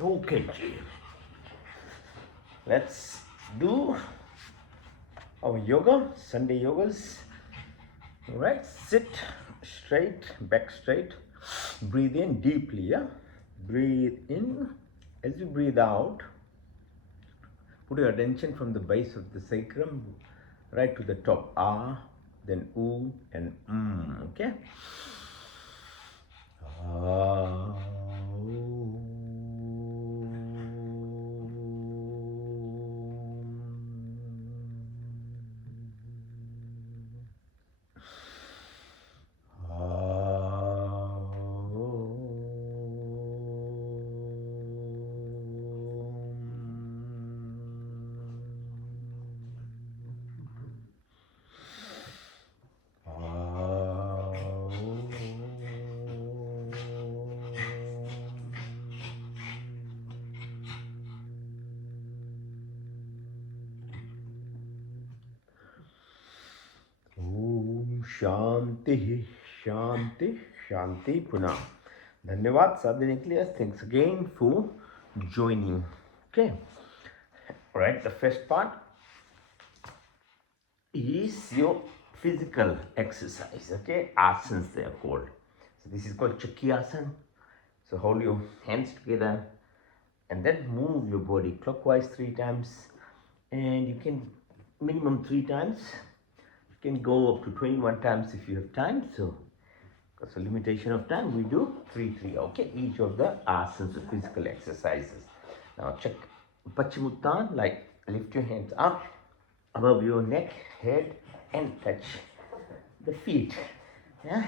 Okay, let's do our yoga, Sunday yogas. All right, sit straight, back straight. Breathe in deeply, yeah? Breathe in. As you breathe out, put your attention from the base of the sacrum right to the top. Ah, then oo, and okay? Ah. Om Shanti शांति शांति पुनः धन्यवाद साथ देने के लिए thanks again for joining. Okay, all right, the first part is your physical exercise. Okay, asanas they are called. So this is called chakrasana. So hold your hands together and then move your body clockwise 3 times, and you can minimum 3 times. You can go up to 21 times if you have time. So because of limitation of time, we do 3 okay, each of the asanas of physical exercises. Now check Paschimottanasana, like lift your hands up above your neck, head, and touch the feet. Yeah,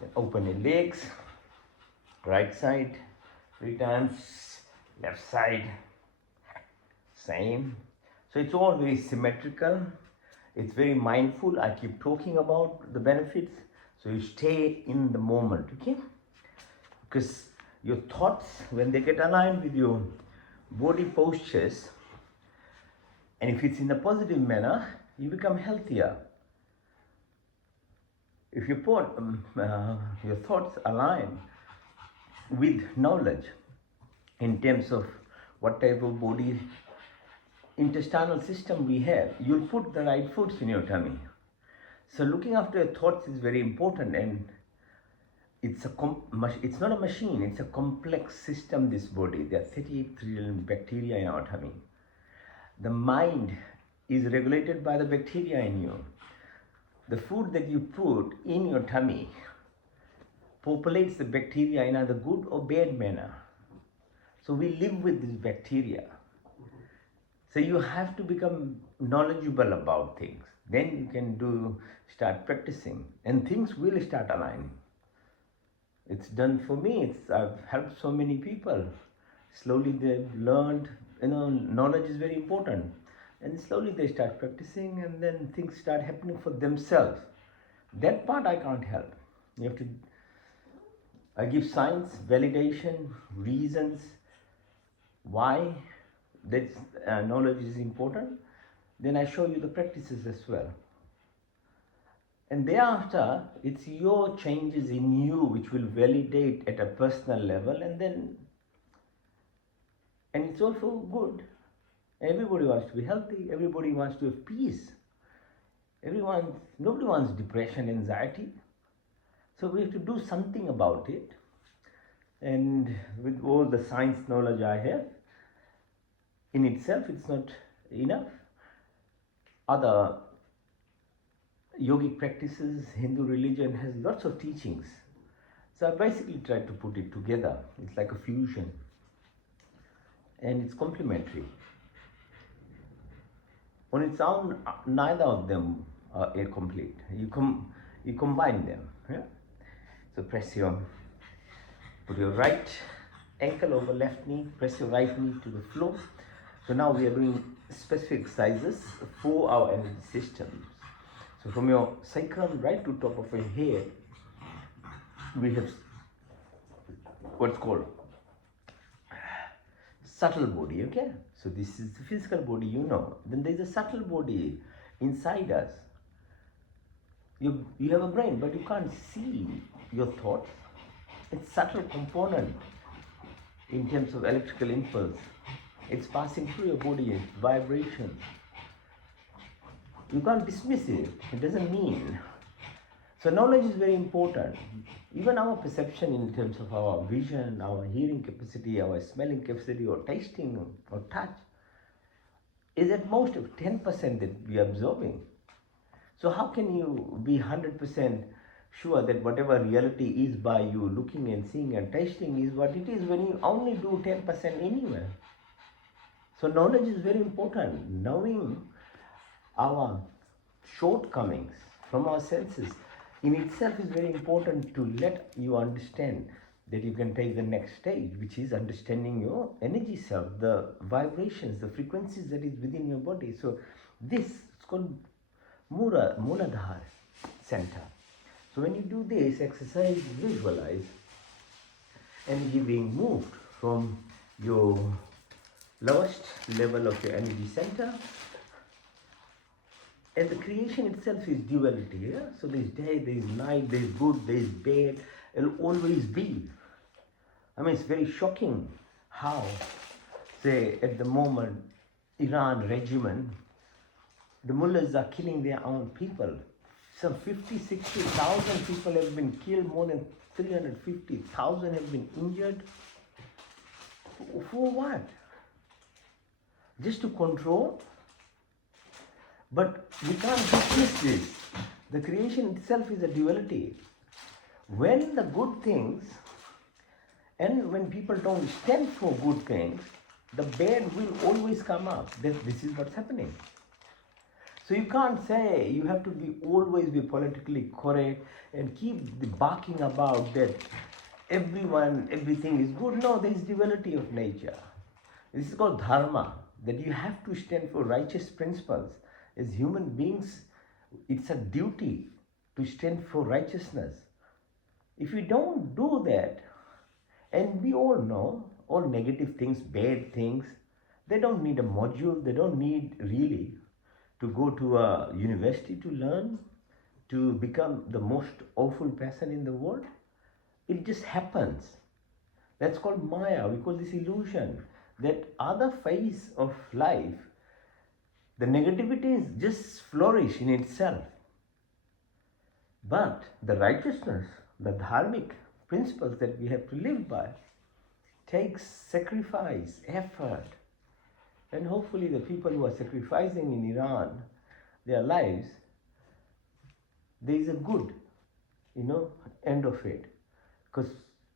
then open your legs, right side 3 times, left side same. So it's all very symmetrical, it's very mindful. I keep talking about the benefits, so you stay in the moment, okay? Because your thoughts, when they get aligned with your body postures, and if it's in a positive manner, you become healthier. If you put your thoughts align with knowledge in terms of what type of body intestinal system we have, you'll put the right foods in your tummy. So looking after your thoughts is very important, and it's not a machine, it's a complex system, this body. There are 38 trillion bacteria in our tummy. The mind is regulated by the bacteria in you. The food that you put in your tummy populates the bacteria in either good or bad manner. So we live with this bacteria. So you have to become knowledgeable about things. Then you can start practicing, and things will start aligning. It's done for me. I've helped so many people. Slowly they've learned, knowledge is very important. And slowly they start practicing, and then things start happening for themselves. That part I can't help. I give science, validation, reasons why that knowledge is important. Then I show you the practices as well. And thereafter, it's your changes in you which will validate at a personal level, and it's also good. Everybody wants to be healthy, everybody wants to have peace. Nobody wants depression, anxiety. So we have to do something about it. And with all the science knowledge I have, in itself it's not enough. Other yogic practices, Hindu religion has lots of teachings. So I basically tried to put it together. It's like a fusion. And it's complementary. On its own, neither of them are complete. You combine them. Yeah? So put your right ankle over left knee, press your right knee to the floor. So now we are doing specific exercises for our energy systems. So from your sacrum right to top of your head, we have what's called subtle body, okay? So this is the physical body, Then there's a subtle body inside us. You have a brain, but you can't see your thoughts. It's subtle component. in terms of electrical impulse. It's passing through your body, vibration. You can't dismiss it. It doesn't mean. So knowledge is very important. Even our perception in terms of our vision, our hearing capacity, our smelling capacity, or tasting or touch is at most of 10% that we are absorbing. So how can you be 100% sure that whatever reality is by you looking and seeing and tasting is what it is when you only do 10% anywhere? So knowledge is very important. Knowing our shortcomings from our senses in itself is very important to let you understand that you can take the next stage, which is understanding your energy self, the vibrations, the frequencies that is within your body. So this is called Muladhara center. So when you do this exercise, visualize energy being moved from your lowest level of your energy center. And the creation itself is duality. Yeah? So there's day, there's night, there's good, there's bad. It'll always be. I mean, it's very shocking how, say, at the moment, Iran regime, the mullahs are killing their own people. Some 50, 60,000 people have been killed, more than 350,000 have been injured. For what? Just to control? But we can't dismiss this. The creation itself is a duality. When the good things and when people don't stand for good things, the bad will always come up. This is what's happening. So you can't say you have to always be politically correct and keep barking about that everything is good. No, there is duality of nature. This is called dharma, that you have to stand for righteous principles. As human beings, it's a duty to stand for righteousness. If you don't do that, and we all know all negative things, bad things, they don't need a module, they don't need really to go to a university to learn, to become the most awful person in the world. It just happens. That's called Maya. We call this illusion. That other phase of life, the negativity is just flourish in itself. But the righteousness, the dharmic principles that we have to live by, takes sacrifice, effort. And hopefully the people who are sacrificing in Iran their lives, there is a good, end of it. Because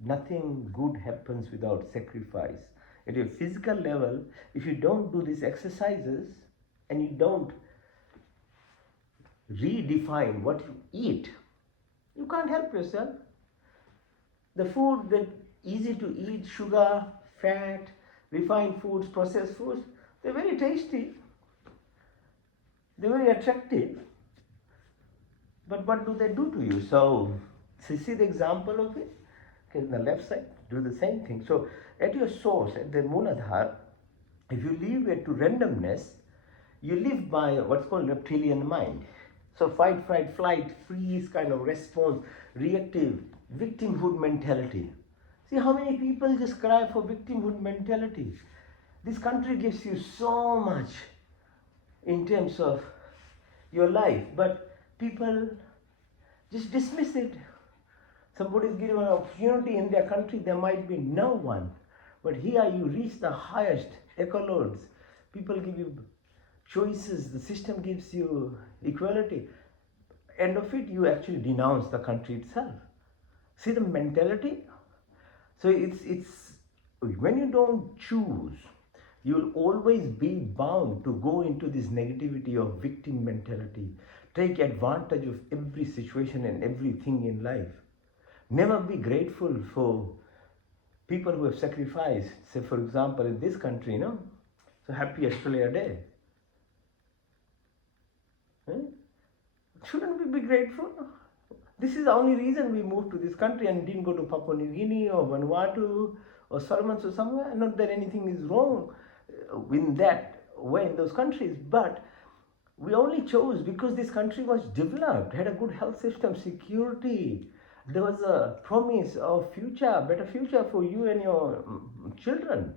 nothing good happens without sacrifice. At a physical level, if you don't do these exercises and you don't redefine what you eat, you can't help yourself. The food that easy to eat, sugar, fat, refined foods, processed foods, they're very tasty. They're very attractive. But what do they do to you? So see the example of it? Okay, on the left side, do the same thing. So at your source, at the Muladhara, if you leave it to randomness, you live by what's called reptilian mind. So fight, flight, freeze kind of response, reactive, victimhood mentality. See how many people just cry for victimhood mentality. This country gives you so much in terms of your life, but people just dismiss it. Somebody is given an opportunity in their country, there might be no one. But here you reach the highest echelons. People give you choices, the system gives you equality. End of it, you actually denounce the country itself. See the mentality? So it's when you don't choose, you'll always be bound to go into this negativity of victim mentality. Take advantage of every situation and everything in life. Never be grateful for people who have sacrificed. Say, for example, in this country, so happy Australia Day. Shouldn't we be grateful? This is the only reason we moved to this country and didn't go to Papua New Guinea or Vanuatu or Solomons or somewhere. Not that anything is wrong in that way in those countries, but we only chose because this country was developed, had a good health system, security. There was a promise of future, better future for you and your children.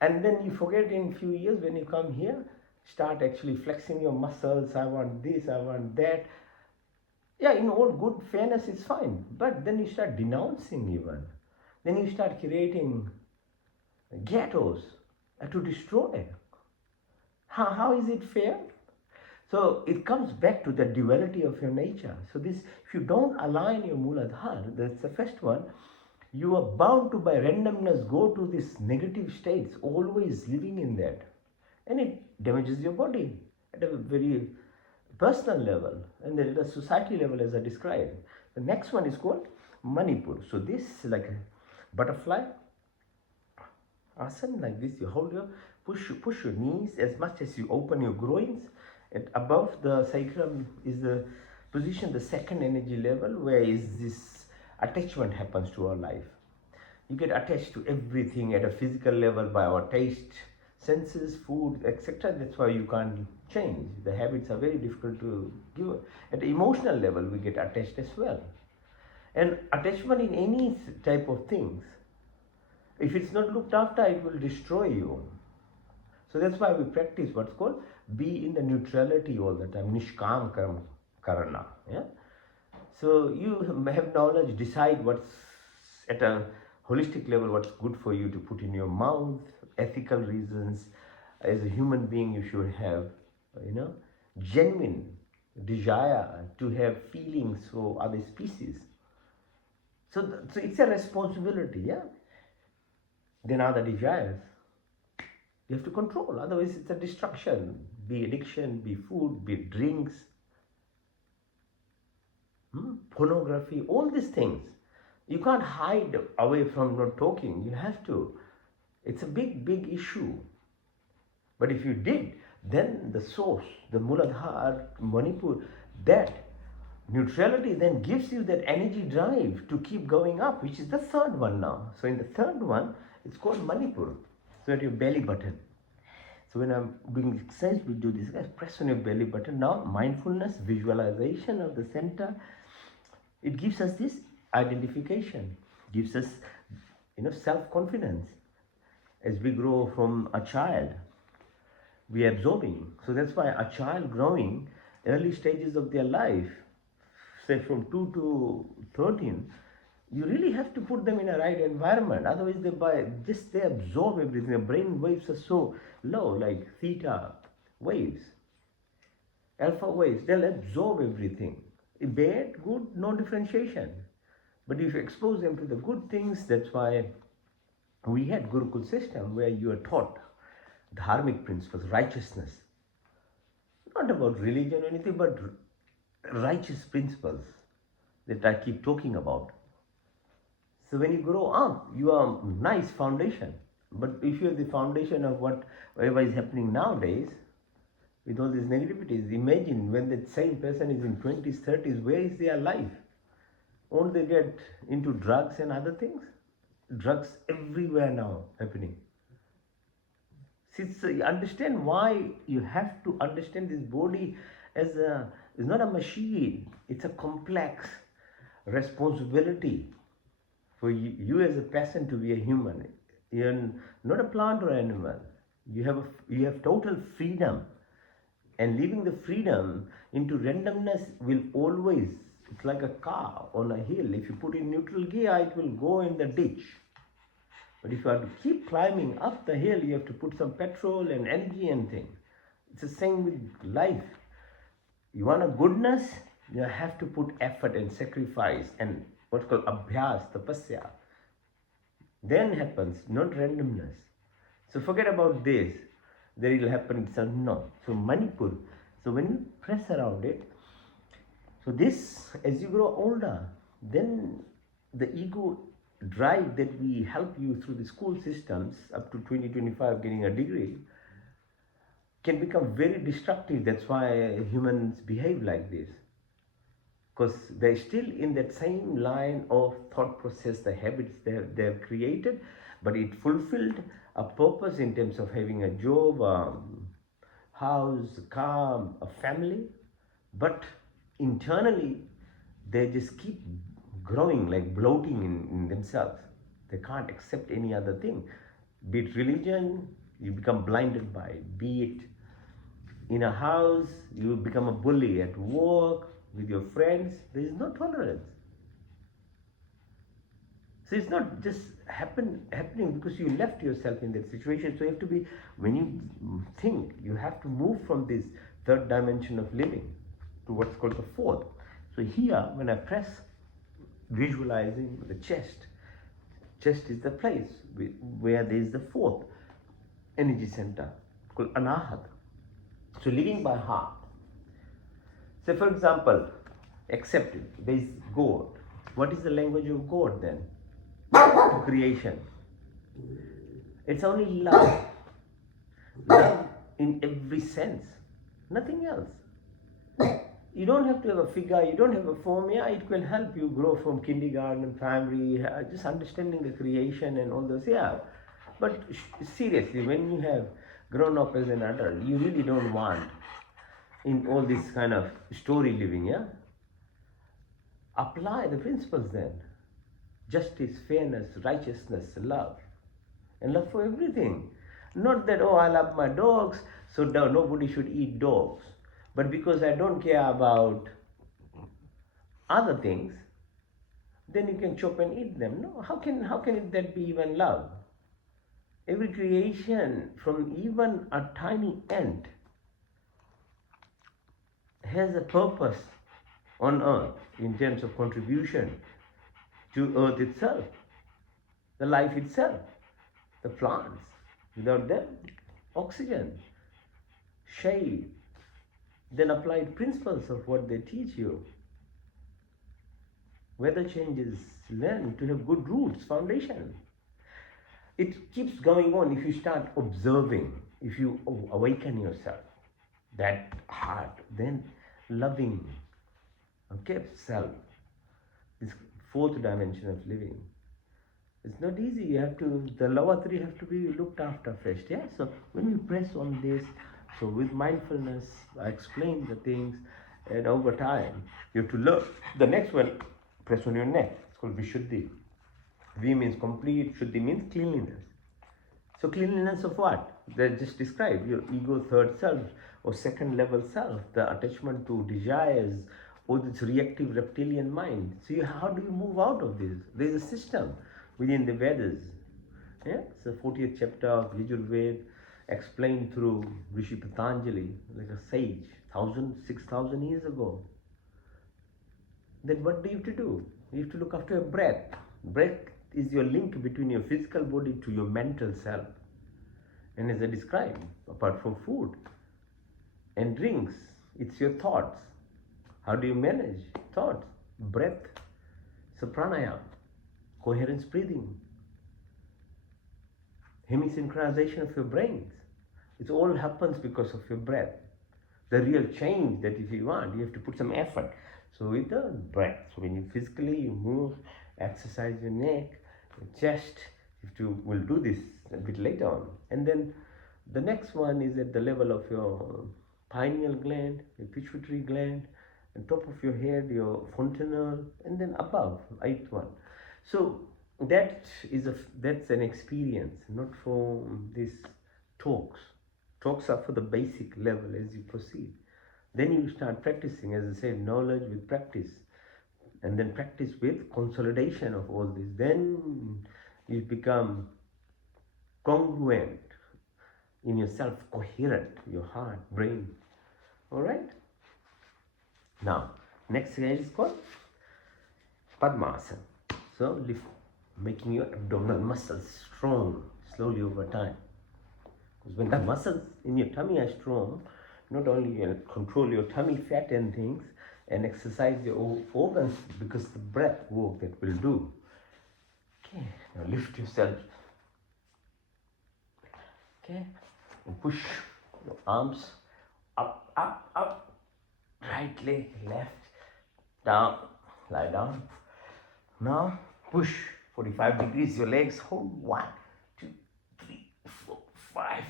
And then you forget in few years when you come here, start actually flexing your muscles. I want this, I want that. Yeah, in all good fairness, it's fine. But then you start denouncing even. Then you start creating ghettos to destroy. How is it fair? So it comes back to the duality of your nature. So this, if you don't align your Mooladhara, that's the first one, you are bound to by randomness go to these negative states, always living in that. And it damages your body at a very personal level and then at a society level as I described. The next one is called Manipur. So this is like a butterfly asana, like this. You hold your, push your knees as much as you open your groins. And above the sacrum is the position, the second energy level, where is this attachment happens to our life. You get attached to everything at a physical level by our taste, senses, food, etc. That's why you can't change. The habits are very difficult to give. At the emotional level, we get attached as well. And attachment in any type of things, if it's not looked after, it will destroy you. So that's why we practice what's called be in the neutrality all the time, nishkam karana. Yeah? So you have knowledge, decide what's at a holistic level, what's good for you to put in your mouth, ethical reasons. As a human being, you should have, genuine desire to have feelings for other species. So it's a responsibility, yeah? Then other desires, you have to control, otherwise it's a destruction. Be addiction, be food, be drinks, pornography, all these things. You can't hide away from not talking, you have to. It's a big, big issue. But if you did, then the source, the Mooladhara, Manipur, that neutrality then gives you that energy drive to keep going up, which is the third one now. So in the third one, it's called Manipur. So at your belly button. So when I'm doing exercise, we do this, guys, press on your belly button. Now mindfulness, visualization of the center, it gives us this identification, gives us self-confidence. As we grow from a child, we are absorbing. So that's why a child growing, early stages of their life, say from 2 to 13, you really have to put them in a right environment. Otherwise, they absorb everything. The brain waves are so low, like theta waves, alpha waves. They'll absorb everything. Bad, good, no differentiation. But if you expose them to the good things, that's why we had Gurukul system where you are taught dharmic principles, righteousness. Not about religion or anything, but righteous principles that I keep talking about. So when you grow up, you are nice foundation. But if you have the foundation of whatever is happening nowadays, with all these negativities, imagine when that same person is in 20s, 30s, where is their life? Won't they get into drugs and other things? Drugs everywhere now happening. See, understand why you have to understand this body as it's not a machine. It's a complex responsibility for you as a person to be a human. You're not a plant or animal. You have total freedom. And leaving the freedom into randomness will always, it's like a car on a hill. If you put in neutral gear, it will go in the ditch. But if you have to keep climbing up the hill, you have to put some petrol and energy and things. It's the same with life. You want a goodness, you have to put effort and sacrifice and what's called abhyas, tapasya. Then happens, not randomness. So forget about this. There will happen, no. So Manipur, so when you press around it, so this, as you grow older, then the ego drive that we help you through the school systems up to 2025 getting a degree can become very destructive. That's why humans behave like this, because they're still in that same line of thought process, the habits they've created, but it fulfilled a purpose in terms of having a job, house, car, a family, but internally they just keep growing, like bloating in themselves. They can't accept any other thing. Be it religion, you become blinded by it. Be it in a house, you become a bully. At work, with your friends, there is no tolerance. So it's not just happening because you left yourself in that situation. So you have to be, when you think, you have to move from this third dimension of living to what's called the fourth. So here, when I press, visualizing the chest is the place where there is the fourth energy center called Anahat. So living by heart. Say for example, accept it. There is God. What is the language of God then? Creation. It's only love. Love in every sense. Nothing else. You don't have to have a figure, you don't have a form. Yeah, it will help you grow from kindergarten, primary, just understanding the creation and all those. Yeah. But seriously, when you have grown up as an adult, you really don't want in all this kind of story living, yeah? Apply the principles then. Justice, fairness, righteousness, love. And love for everything. Not that, oh, I love my dogs, so nobody should eat dogs. But because I don't care about other things, then you can chop and eat them. No, how can that be even love? Every creation, from even a tiny ant, has a purpose on earth in terms of contribution to earth itself, the life itself, the plants. Without them, oxygen, shade, then applied principles of what they teach you. Weather changes, learn to have good roots, foundation. It keeps going on if you start observing, if you awaken yourself, that heart, then loving, okay, self, this fourth dimension of living. It's not easy. You have to, the lower three have to be looked after first. Yeah. So when we press on this, so with mindfulness, I explain the things, and over time you have to learn. The next one, press on your neck. It's called Vishuddhi. V means complete. Shuddhi means cleanliness. So cleanliness of what? They just described your ego, third self, or second level self, the attachment to desires, or this reactive reptilian mind. So how do you move out of this? There is a system within the Vedas. Yeah? It's the 40th chapter of Yajurveda, explained through Rishi Patanjali, like a sage, 6,000 years ago. Then what do you have to do? You have to look after your breath. Breath is your link between your physical body to your mental self. And as I described, apart from food and drinks, it's your thoughts. How do you manage thoughts? Breath. So pranayama, coherence breathing, hemisynchronization of your brains. It all happens because of your breath. The real change that if you want, you have to put some effort. So with the breath, so when you physically you move, exercise your neck, your chest, we'll do this a bit later on. And then the next one is at the level of your pineal gland, your pituitary gland, on top of your head, your fontanelle, and then above, eighth one. So that's an experience, not for these talks. Talks are for the basic level as you proceed. Then you start practicing, as I said, knowledge with practice. And then practice with consolidation of all this. Then you become congruent in yourself, coherent, your heart, brain. Alright? Now, next exercise is called Padmasana. So, making your abdominal muscles strong slowly over time. Because when the muscles in your tummy are strong, not only you control your tummy fat and things and exercise your organs, because the breath work that will do. Okay, now lift yourself. Okay, and push your arms up, up, up. Right leg, left, down, lie down. Now push 45 degrees your legs. Hold 1, 2, 3, 4, 5.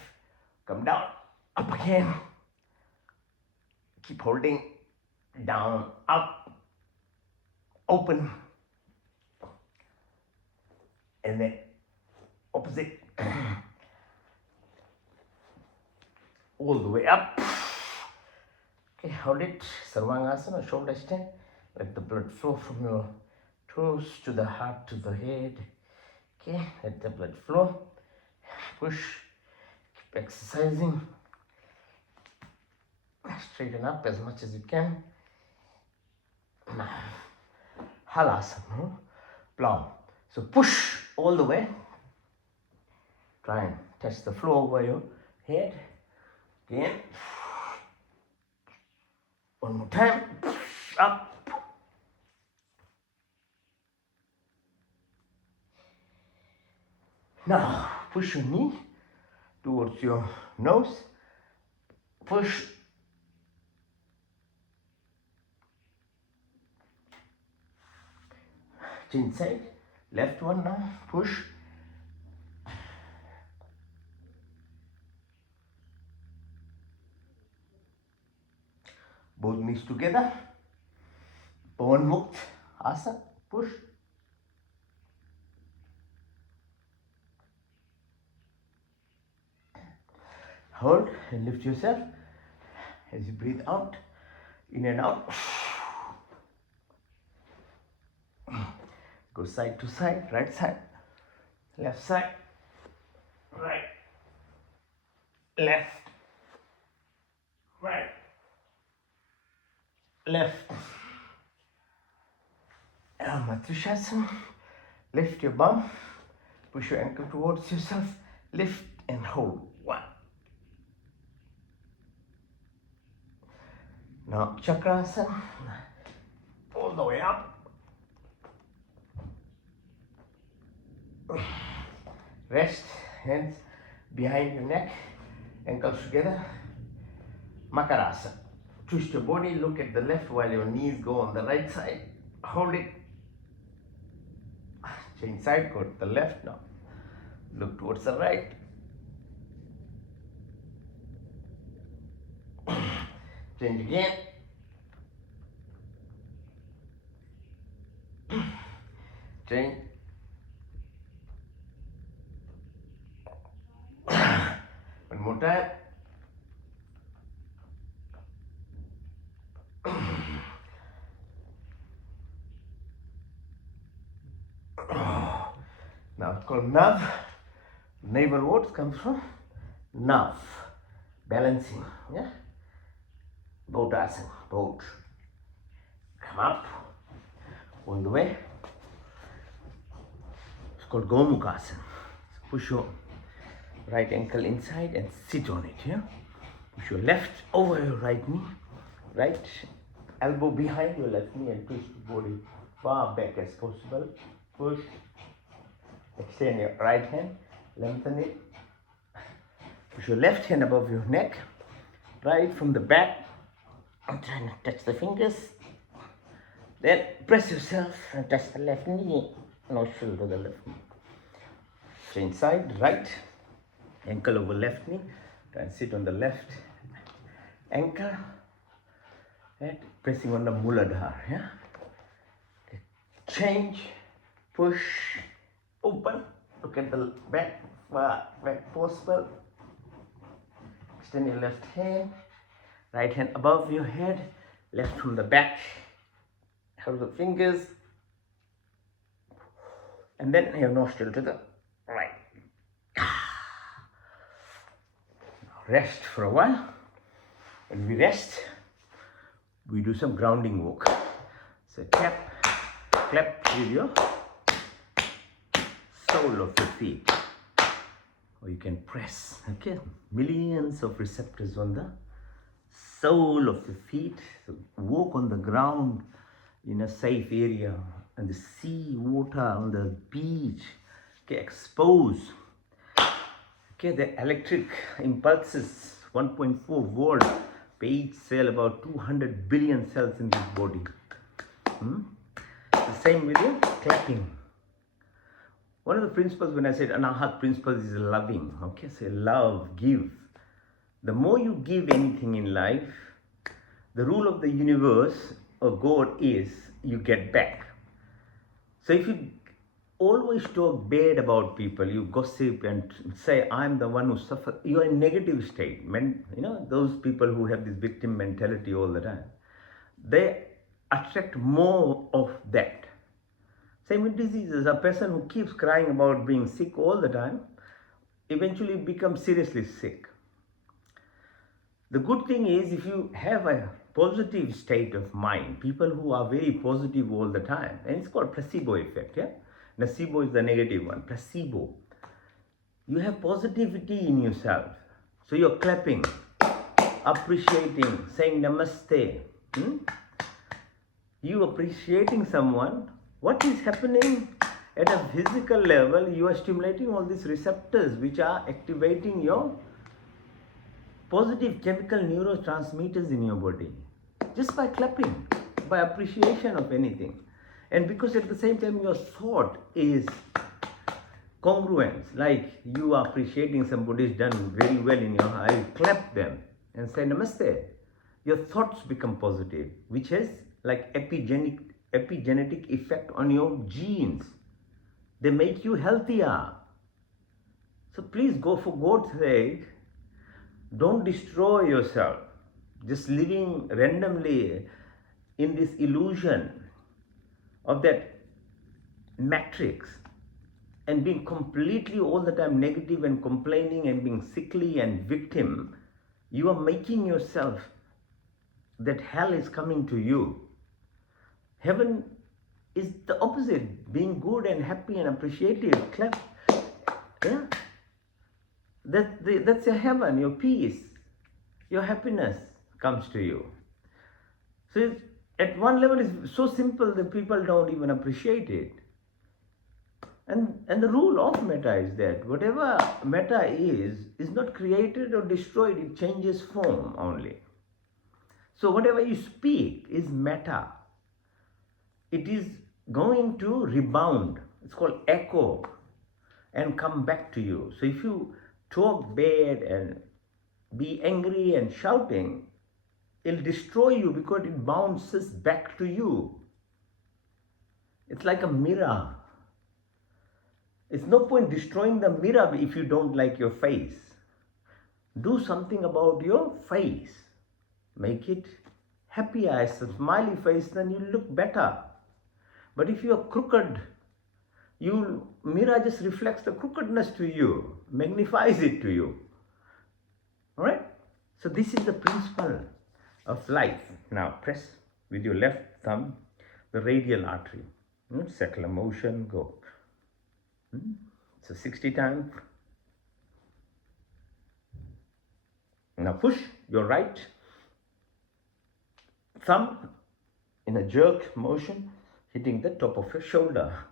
Come down, up again. Keep holding, down, up, open. and then opposite, all the way up. Okay, hold it, Sarvangasana, shoulder stand. Let the blood flow from your toes to the heart to the head. Okay, let the blood flow. Push, keep exercising. Straighten up as much as you can. Now, Halasana, plow. So push all the way. Try and touch the floor over your head. Again. One more time. Up. Now, push your knee towards your nose. Push. Chin side. Left one now. Push. Both knees together. Pawan Mukta Asana. Push. Hold and lift yourself as you breathe out, in and out. Go side to side, right side, left side, right, left, right, left. Matrishasana. Lift your bum, push your ankle towards yourself, lift and hold. One. Now Chakrasana, all the way up. Rest, hands behind your neck, ankles together. Makarasana. Twist your body, look at the left while your knees go on the right side. Hold it. Change side, go to the left now. Look towards the right. Change again. Change. One more time. Now it's called nav. Naval words comes from nav. Balancing. Yeah. Boat asana. Boat. Come up. All the way. It's called Gomukhasana. Push your right ankle inside and sit on it. Yeah. Push your left over your right knee. Right elbow behind your left knee and twist the body far back as possible. Push. Extend your right hand. Lengthen it. Push your left hand above your neck. Right from the back. And try not to touch the fingers. Then press yourself and touch the left knee. Nostril to the left knee. Change side. Right. Ankle over left knee. Try and sit on the left ankle. And pressing on the Muladhara. Yeah. Change. Push. Open. Look at the back. Back possible. Extend your left hand. Right hand above your head. Left from the back. Hold the fingers. And then your nostril to the right. Rest for a while. When we rest, we do some grounding work. So clap with your sole of your feet. Or you can press, okay? Millions of receptors on the sole of your feet. So walk on the ground in a safe area, and the sea, water, on the beach. Okay, expose. Okay, the electric impulses, 1.4 volt per each cell, about 200 billion cells in this body. The same with your clapping. One of the principles, when I said Anahat principles, is loving. Okay, so love, give. The more you give anything in life, the rule of the universe or God is you get back. So if you always talk bad about people. You gossip and say, I'm the one who suffers. You're in negative state. Those people who have this victim mentality all the time, they attract more of that. Same with diseases. A person who keeps crying about being sick all the time eventually becomes seriously sick. The good thing is, if you have a positive state of mind, people who are very positive all the time, and it's called placebo effect, yeah? Nocebo is the negative one, placebo. You have positivity in yourself. So you're clapping, appreciating, saying namaste. You appreciating someone. What is happening at a physical level? You are stimulating all these receptors which are activating your positive chemical neurotransmitters in your body just by clapping, by appreciation of anything. And because at the same time your thought is congruent, like you are appreciating somebody's done very well in your eye, you clap them and say namaste. Your thoughts become positive, which has like epigenetic effect on your genes. They make you healthier. So please, go for God's sake, don't destroy yourself just living randomly in this illusion of that matrix and being completely all the time negative and complaining and being sickly and victim. You are making yourself that hell is coming to you. Heaven is the opposite, being good and happy and appreciative. Clap. Yeah. That's your heaven, your peace, your happiness comes to you. So at one level it's so simple that people don't even appreciate it. And the rule of metta is that whatever metta is not created or destroyed, it changes form only. So whatever you speak is metta. It is going to rebound. It's called echo and come back to you. So if you talk bad and be angry and shouting, it'll destroy you because it bounces back to you. It's like a mirror. It's no point destroying the mirror if you don't like your face. Do something about your face. Make it happier. As a smiley face, then you look better. But if you are crooked, mirror just reflects the crookedness to you, magnifies it to you. All right? So this is the principle of life. Now press with your left thumb the radial artery. Circular motion, go. So 60 times. Now push your right thumb in a jerk motion, hitting the top of your shoulder.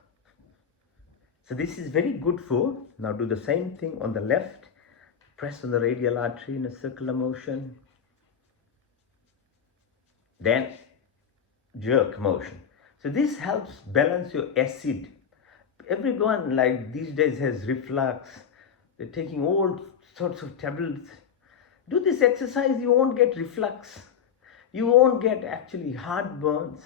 So this is very good for, now do the same thing on the left. Press on the radial artery in a circular motion. Then jerk motion. So this helps balance your acid. Everyone like these days has reflux. They're taking all sorts of tablets. Do this exercise, you won't get reflux. You won't get actually heartburns.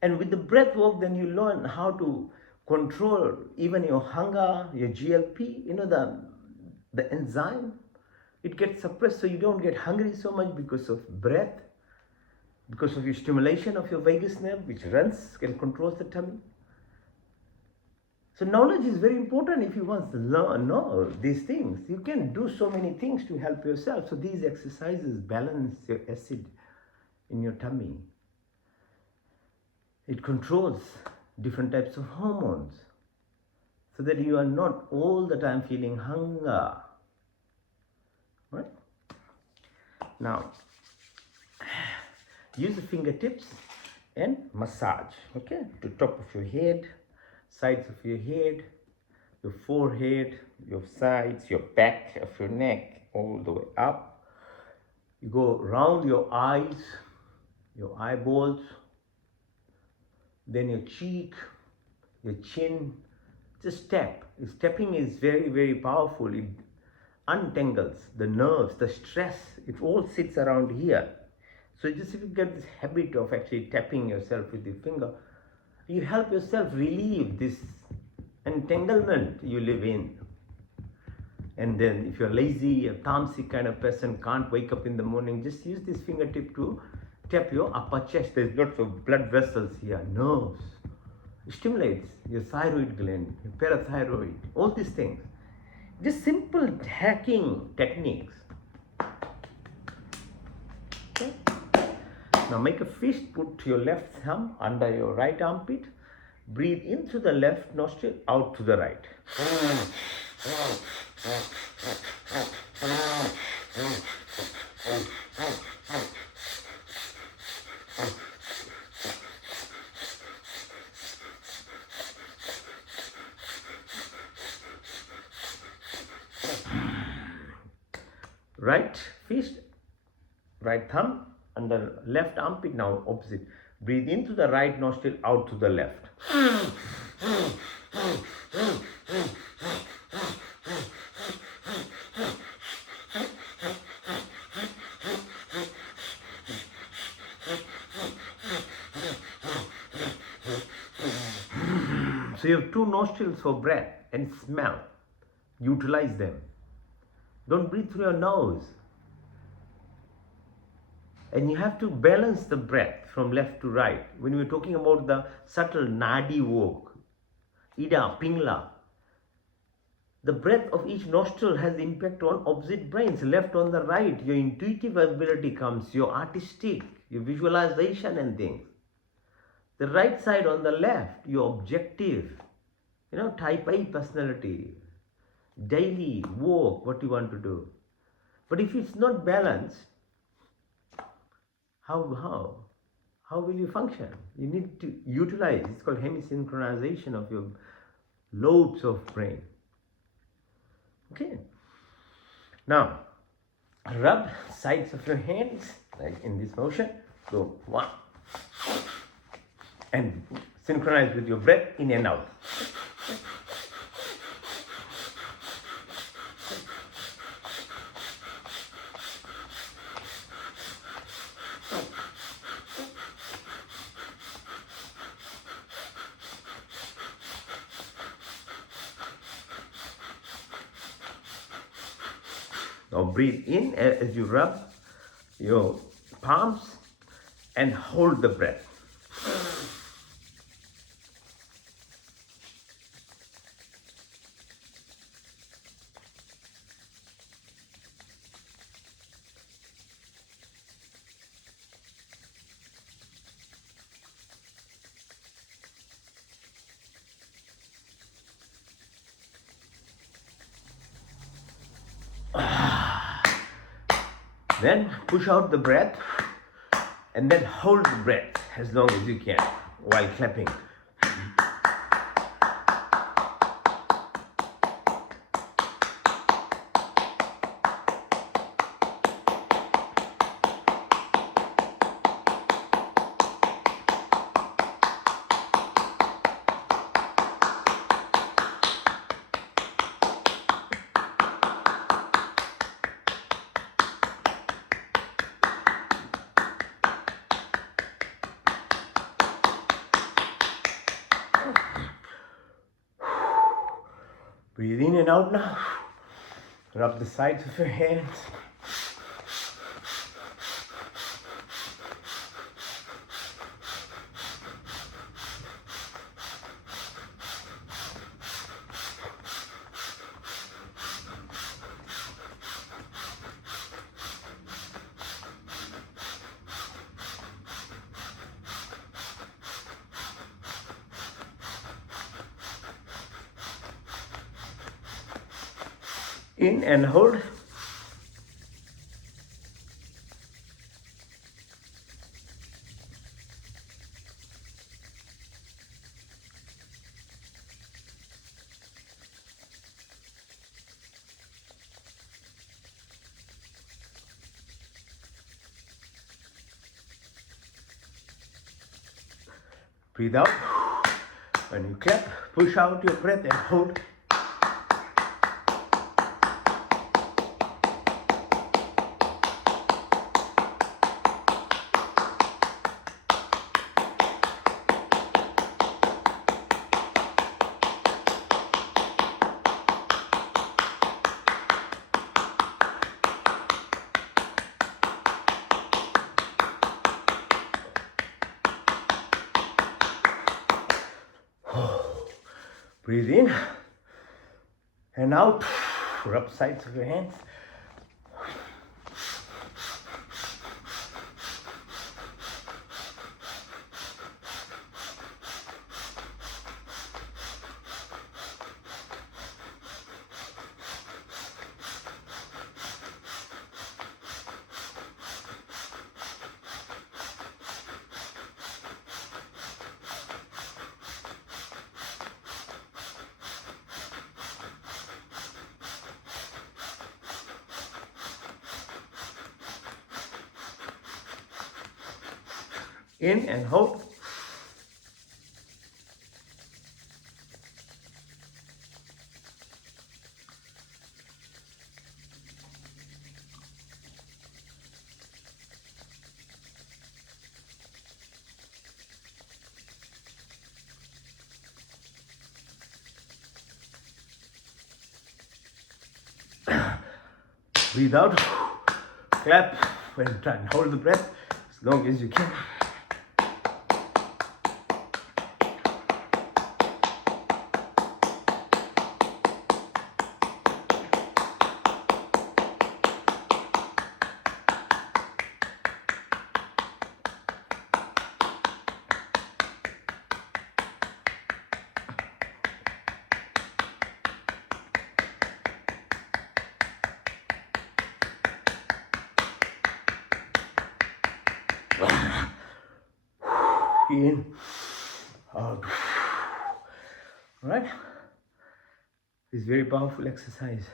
And with the breath work, then you learn how to control even your hunger, your GLP, the enzyme. It gets suppressed so you don't get hungry so much because of breath, because of your stimulation of your vagus nerve, which can control the tummy. So knowledge is very important if you want to know these things. You can do so many things to help yourself. So these exercises balance your acid in your tummy. It controls different types of hormones so that you are not all the time feeling hunger. Right? Now, use the fingertips and massage, okay? To top of your head, sides of your head, your forehead, your sides, your back of your neck, all the way up. You go around your eyes, your eyeballs, then your cheek, your chin. Just tap. Tapping is very, very powerful. It untangles the nerves, the stress. It all sits around here. So just if you get this habit of actually tapping yourself with the finger, You help yourself relieve this entanglement you live in. And then if you're lazy, a tamasic kind of person, can't wake up in the morning, just use this fingertip to tap your upper chest. There's lots of blood vessels here, nerves. It stimulates your thyroid gland, your parathyroid, all these things. Just simple hacking techniques. Okay. Now make a fist, put your left thumb under your right armpit. Breathe in through the left nostril, out to the right. Right fist, right thumb under left armpit, now opposite. Breathe in through the right nostril, out to the left. So you have two nostrils for breath and smell. Utilize them. Don't breathe through your nose. And you have to balance the breath from left to right. When we're talking about the subtle nadi work, Ida, Pingla, the breath of each nostril has impact on opposite brains, left on the right. Your intuitive ability comes, your artistic, your visualization and things. The right side on the left, your objective, type A personality, daily work, what you want to do. But if it's not balanced, how will you function? You need to utilize, it's called hemisynchronization of your lobes of brain. Okay. Now, rub sides of your hands, like in this motion. Go 1. And synchronize with your breath in and out. Now breathe in as you rub your palms and hold the breath. Then push out the breath and then hold the breath as long as you can while clapping. Breathe in and out now. Rub the sides of your hands. In and hold. Breathe out. When you clap, push out your breath and hold. Breathe in and out. Rub sides of your hands. In and hold. Breathe out. Clap when done. Hold the breath as long as you can. In, out. Alright? It's very powerful exercise.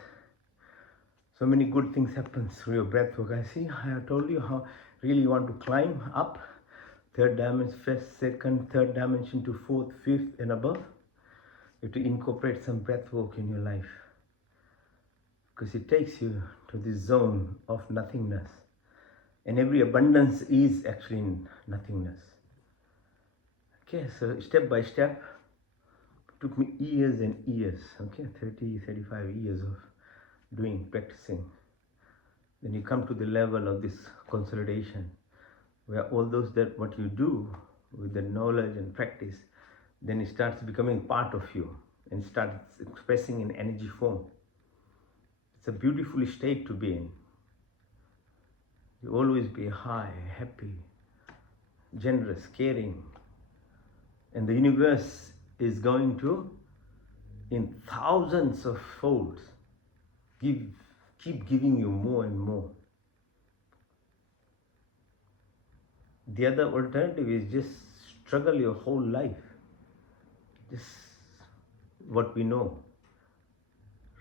So many good things happen through your breath work. I see, I have told you how really you want to climb up third dimension, first, second, third dimension to fourth, fifth, and above. You have to incorporate some breath work in your life because it takes you to this zone of nothingness. And every abundance is actually in nothingness. Okay, so step by step, it took me years and years, okay, 30, 35 years of practicing. Then you come to the level of this consolidation, where all those that what you do with the knowledge and practice, then it starts becoming part of you and starts expressing in energy form. It's a beautiful state to be in. You always be high, happy, generous, caring. And the universe is going to, in thousands of folds, keep giving you more and more. The other alternative is just struggle your whole life. Just what we know.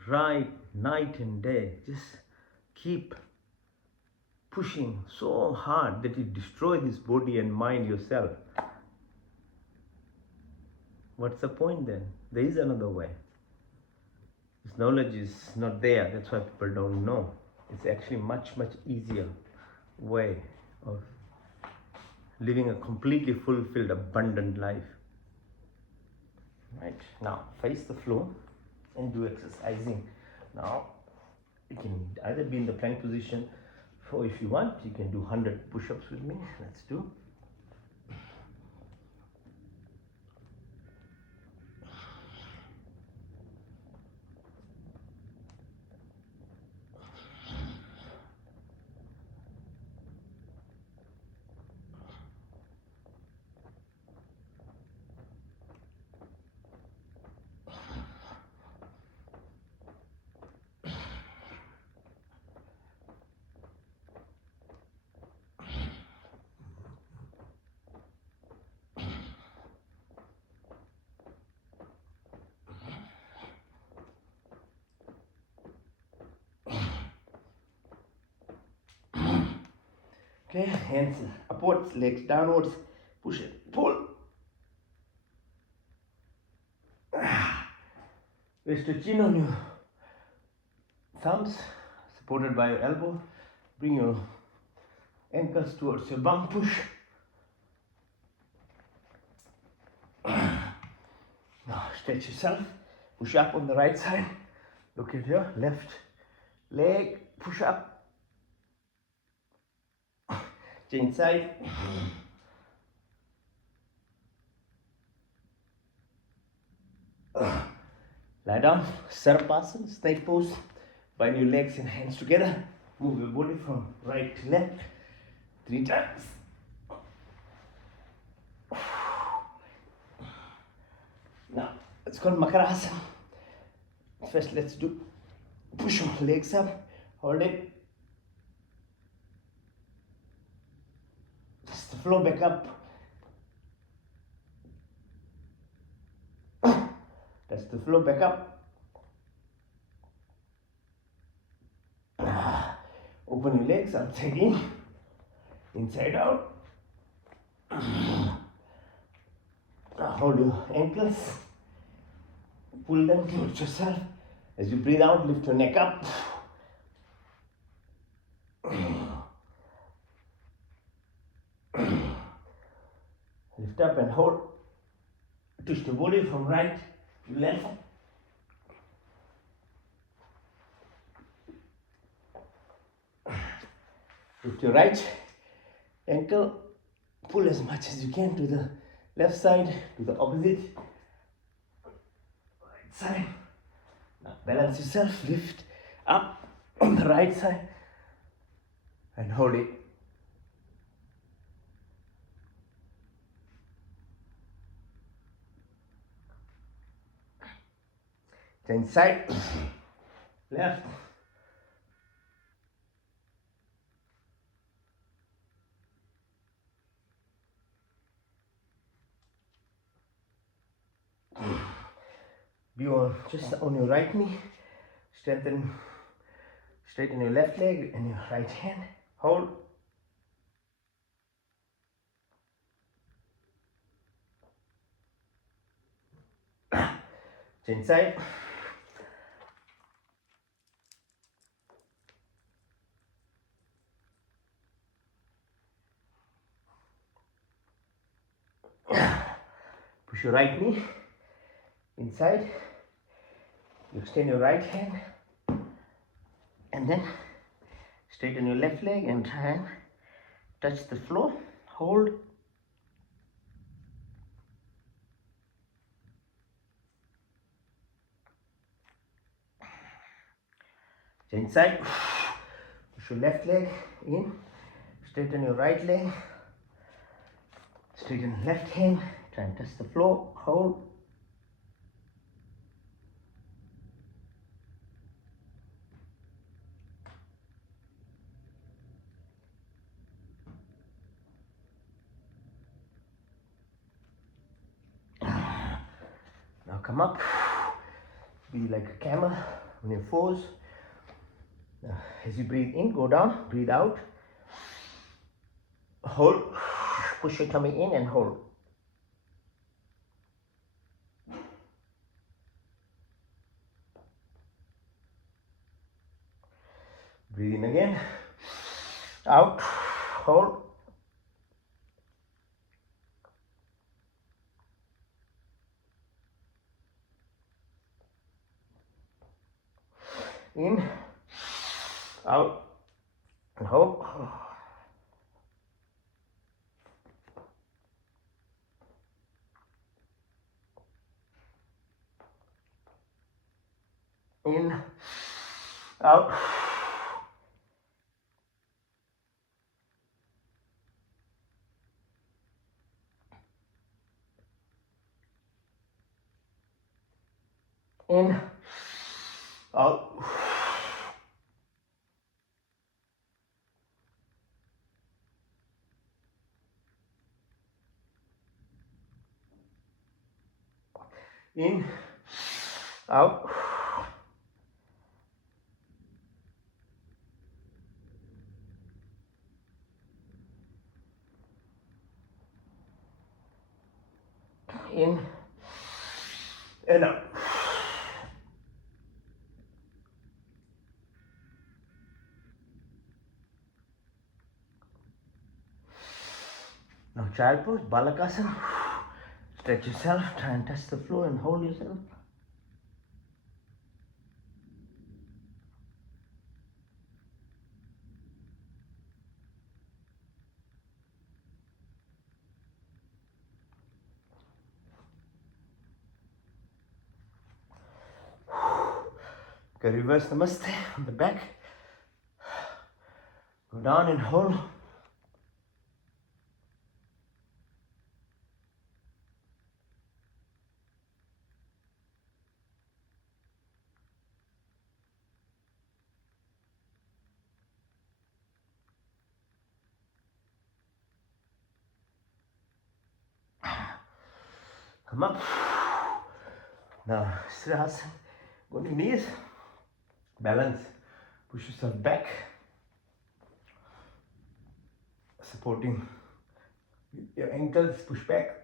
Right, night and day. Just keep pushing so hard that you destroy this body and mind yourself. What's the point then? There is another way. This knowledge is not there. That's why people don't know. It's actually much easier way of living a completely fulfilled, abundant life. Right? Now, face the floor and do exercising. Now, you can either be in the plank position, or if you want, you can do 100 push-ups with me. Let's do. Okay, hands upwards, legs downwards, push it, pull. Rest your chin on your thumbs, supported by your elbow. Bring your ankles towards your bum, push. Now stretch yourself, push up on the right side. Look at your left leg, push up. Change side. Lie down, Sarapasana, snake pose. Bind your legs and hands together. Move your body from right to left 3 times. Now, it's called Makarasana. First, let's do push your legs up, hold it. Just the flow back up. That's the flow back up. Open your legs, outside in, inside out. Hold your ankles, pull them towards yourself. As you breathe out, lift your neck up. Lift up and hold. Twist the body from right to left. Lift your right ankle, pull as much as you can to the left side, to the opposite right side. Now balance yourself, lift up on the right side and hold it. Change side, left. Be on just on your right knee. Straighten your left leg and your right hand. Hold. Change side. Push your right knee inside. You extend your right hand and then straighten your left leg and try and touch the floor. Hold. Change side. Push your left leg in. Straighten your right leg. Straighten left hand. Try and touch the floor. Hold. Now come up. Be like a camel on your fours. Now, as you breathe in, go down. Breathe out. Hold. Push your tummy in and hold. Breathe in again. Out. Hold. In. Out. And hold. In. Out. In. Out. In. Out. In and out. Now child pose, Balakasana. Stretch yourself, try and touch the floor and hold yourself. Okay, reverse namaste on the back. Go down and hold. Come up. Now, Siddhasana. Go to knees. Balance. Push yourself back. Supporting your ankles. Push back.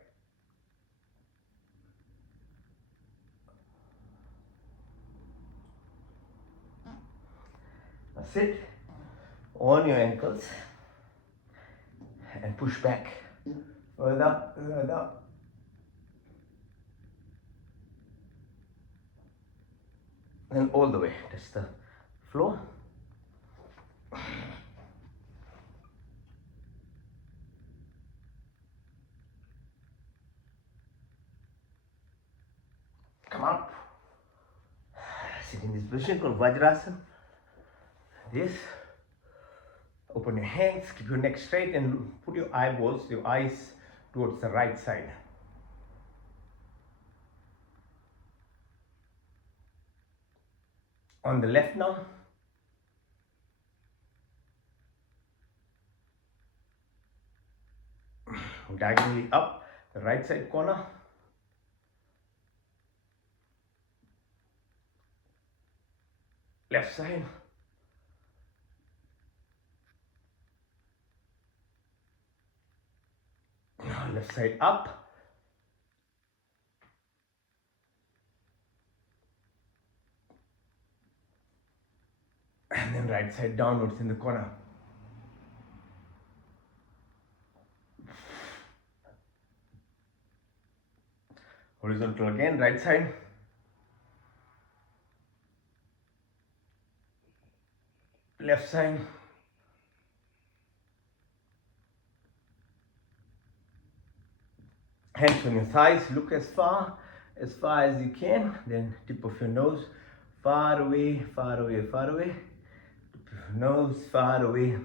Now sit on your ankles and push back. Further up, further up. And all the way. Touch the floor. Come up. Sit in this position called Vajrasana. This. Open your hands, keep your neck straight and put your eyeballs, your eyes towards the right side. On the left now. Diagonally up, the right side corner. Left side. Now left side up. And then right side downwards in the corner. Horizontal again, right side. Left side. Hands on your thighs, look as far as you can. Then tip of your nose, far away, far away, far away. Tip of your nose, far away.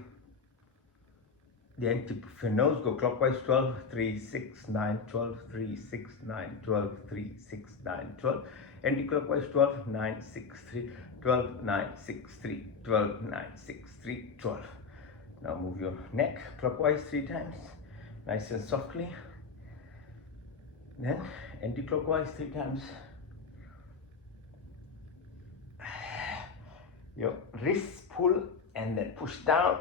Then tip of your nose, go clockwise, 12, 3, 6, 9, 12, 3, 6, 9, 12, 3, 6, 9, 12. Anti-clockwise, 12, 9, 6, 3, 12, 9, 6, 3, 12, 9, 6, 3, 12. Now move your neck clockwise 3 times, nice and softly. Then anti-clockwise 3 times. Your wrists pull and then push down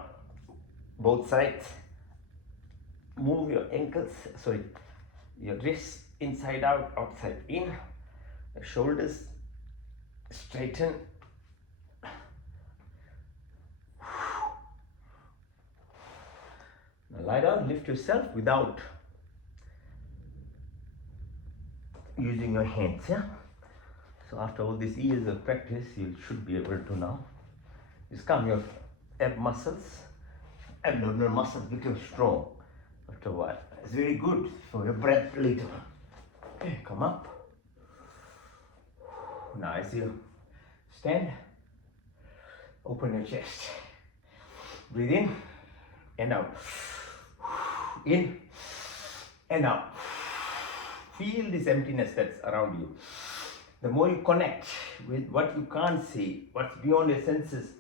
both sides. Move your your wrists inside out, outside in. The shoulders straighten. Now lie down, lift yourself without using your hands, yeah? So after all these years of practice, you should be able to now. Just calm your ab muscles, abdominal muscles become strong after a while. It's very good for your breath later. Okay, come up. Now as you stand, open your chest. Breathe in and out. In and out. Feel this emptiness that's around you. The more you connect with what you can't see, what's beyond your senses,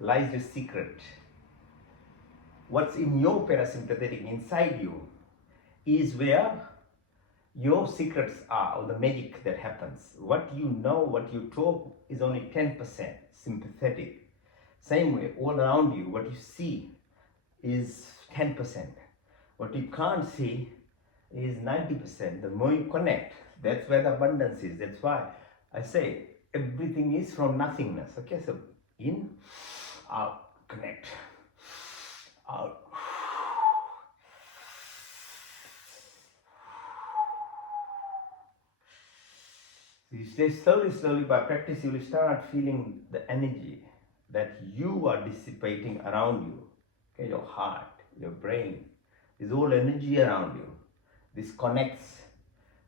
lies your secret. What's in your parasympathetic inside you is where your secrets are, or the magic that happens. What you know, what you talk is only 10% sympathetic. Same way, all around you, what you see is 10%. What you can't see is 90%. The more you connect, that's where the abundance is. That's why I say everything is from nothingness. Okay, so in, out, connect, out. You stay slowly by practice, you will start feeling the energy that you are dissipating around you. Okay, your heart, your brain, is all energy around you. This connects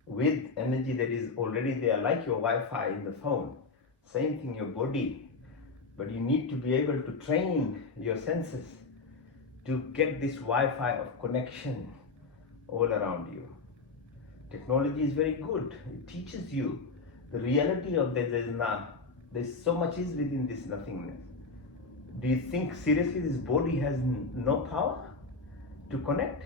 with energy that is already there, like your Wi-Fi in the phone. Same thing, your body But you need to be able to train your senses to get this Wi-Fi of connection all around you. Technology is very good. It teaches you the reality of there's so much is within this nothingness. Do you think seriously this body has no power to connect?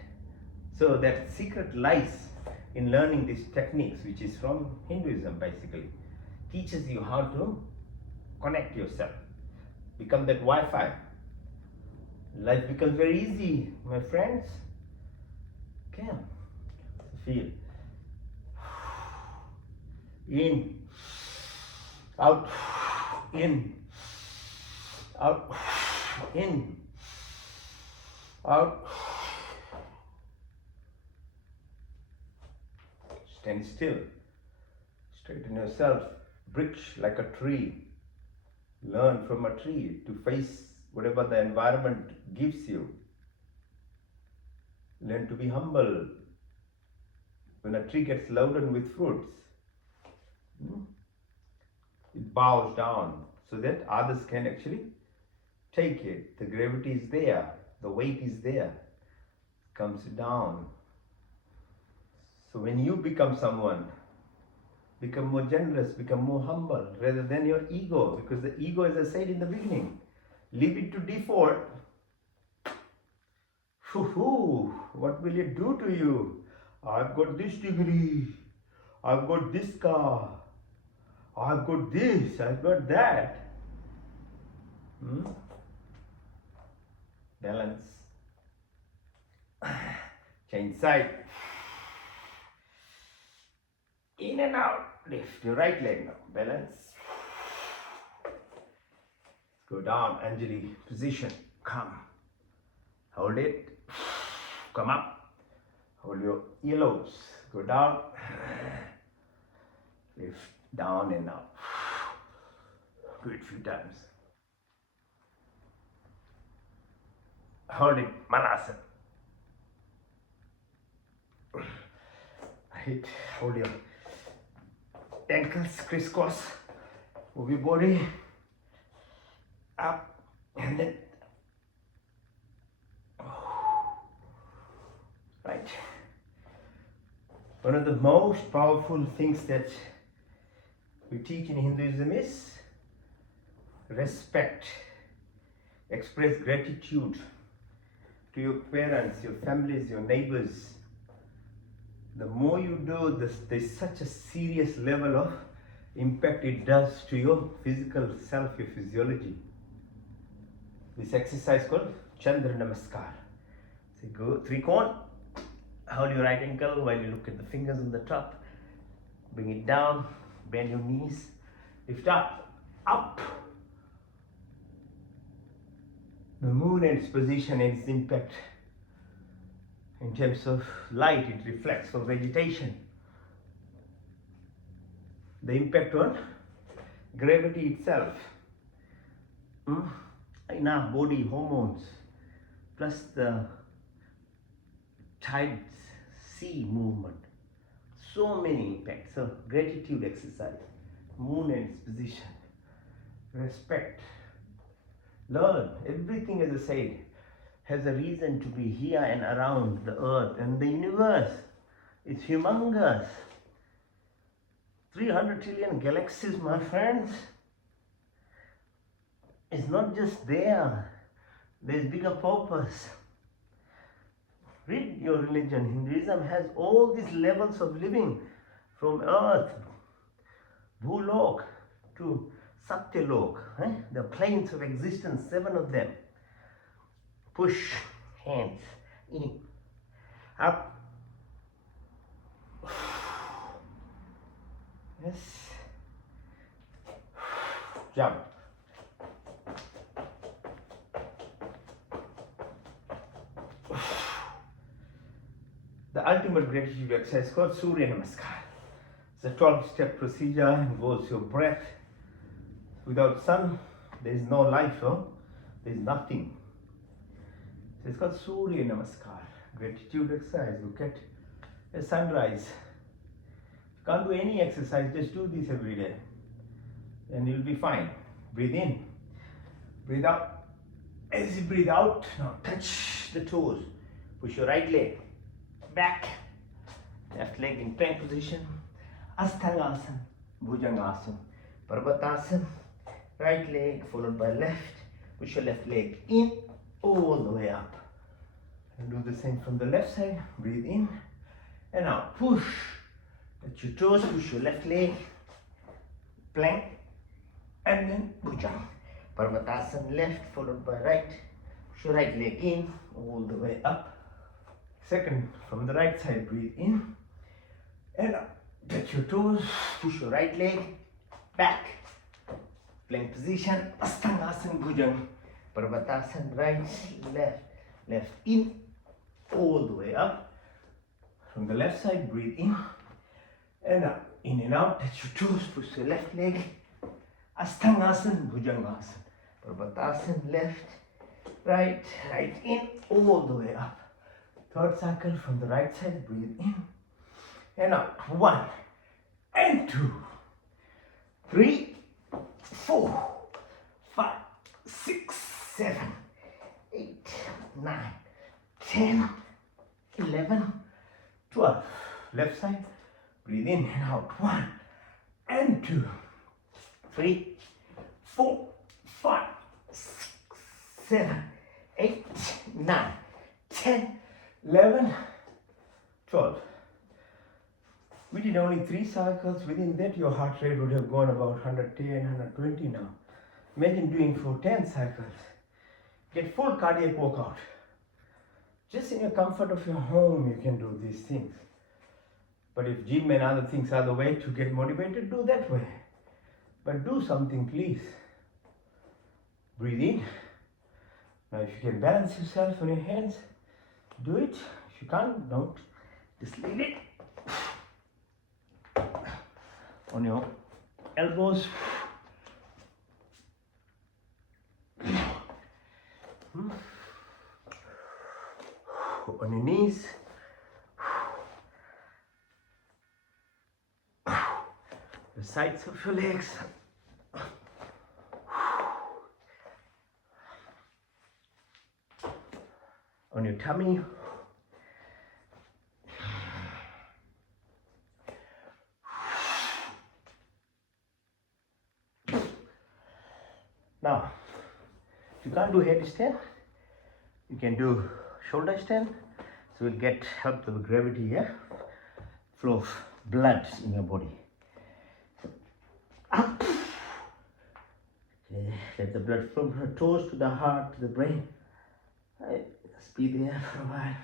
So that secret lies in learning these techniques, which is from Hinduism basically. Teaches you how to connect yourself, become that Wi-Fi. Life becomes very easy, my friends. Okay, feel. In, out, in, out, in, out. Stand still. Straighten yourself. Bridge like a tree. Learn from a tree to face whatever the environment gives you. Learn to be humble. When a tree gets loaded with fruits, it bows down so that others can actually take it. The gravity is there, the weight is there, it comes down. So when you become someone, become more generous, become more humble rather than your ego, because the ego, as I said in the beginning, leave it to default. What will it do to you? I've got this degree, I've got this car, I've got this, I've got that. Balance. Change side. In and out. Lift your right leg now. Balance. Go down. Anjali position. Come. Hold it. Come up. Hold your earlobes. Go down. Lift down and up. Do it a few times. Hold it. Malasana. Right. Hold your ankles crisscross. Move your body up and then right. One of the most powerful things that we teach in Hinduism is respect. Express gratitude to your parents, your families, your neighbors. The more you do this, there's such a serious level of impact it does to your physical self, your physiology. This exercise called Chandra Namaskar. So go Trikon, hold your right ankle while you look at the fingers on the top. Bring it down, bend your knees, lift up, up. The moon and its position and its impact. In terms of light, it reflects for vegetation. The impact on gravity itself. In our body, hormones, plus the tides, sea movement. So many impacts. So gratitude exercise, moon and its position, respect, learn. Everything, as I said, has a reason to be here and around the earth and the universe. It's humongous. 300 trillion galaxies, my friends. It's not just there. There's bigger purpose. Read your religion. Hinduism has all these levels of living, from earth, Bhulok to Satyalok, the planes of existence, 7 of them. Push, hands, in, up. Yes. Jump. The ultimate gratitude exercise is called Surya Namaskar. It's a 12-step procedure, involves your breath. Without sun, there is no life, there is nothing. So it's called Surya Namaskar, gratitude exercise. Look at a sunrise. If you can't do any exercise, just do this every day and you'll be fine. Breathe in, Breathe out. As you breathe out, now touch the toes. Push your right leg back, left leg in plank position. Asthangasana, Bhujangasana, Parvatasana. Right leg followed by left. Push your left leg in, all the way up. And do the same from the left side. Breathe in and out. Push. Touch your toes. Push your left leg. Plank. And then Bhujang. Parvatasana left followed by right. Push your right leg in, all the way up. Second, from the right side, breathe in and out. Touch your toes. Push your right leg back. Plank position. Asthangasana Bhujang. Parvatasana right, left, left in, all the way up. From the left side, breathe in and out. In and out, touch your toes, push your left leg. Asthangasana, Bhujangasana. Parvatasana, left, right, right in, all the way up. Third cycle from the right side, breathe in and out. 1 and 2, 3, 4, 5, 6, 7, 8, 9, 10, 11, 12. Left side, breathe in and out. 1 and 2, 3, 4, 5, 6, 7, 8, 9, 10, 11, 12. We did only 3 cycles. Within that, your heart rate would have gone about 110, 120 now. Imagine doing for 10 cycles. Get full cardiac workout. Just in the comfort of your home, you can do these things. But if gym and other things are the way to get motivated, do that way. But do something, please. Breathe in. Now, if you can balance yourself on your hands, do it. If you can't, don't. Just leave it on your elbows. On your knees. The sides of your legs. On your tummy. Now, if you can't do headstand, you can do shoulder stand. So you'll get help with gravity here. Flow of blood in your body. Up. Okay, let the blood flow from her toes to the heart, to the brain. Right. Just be there for a while.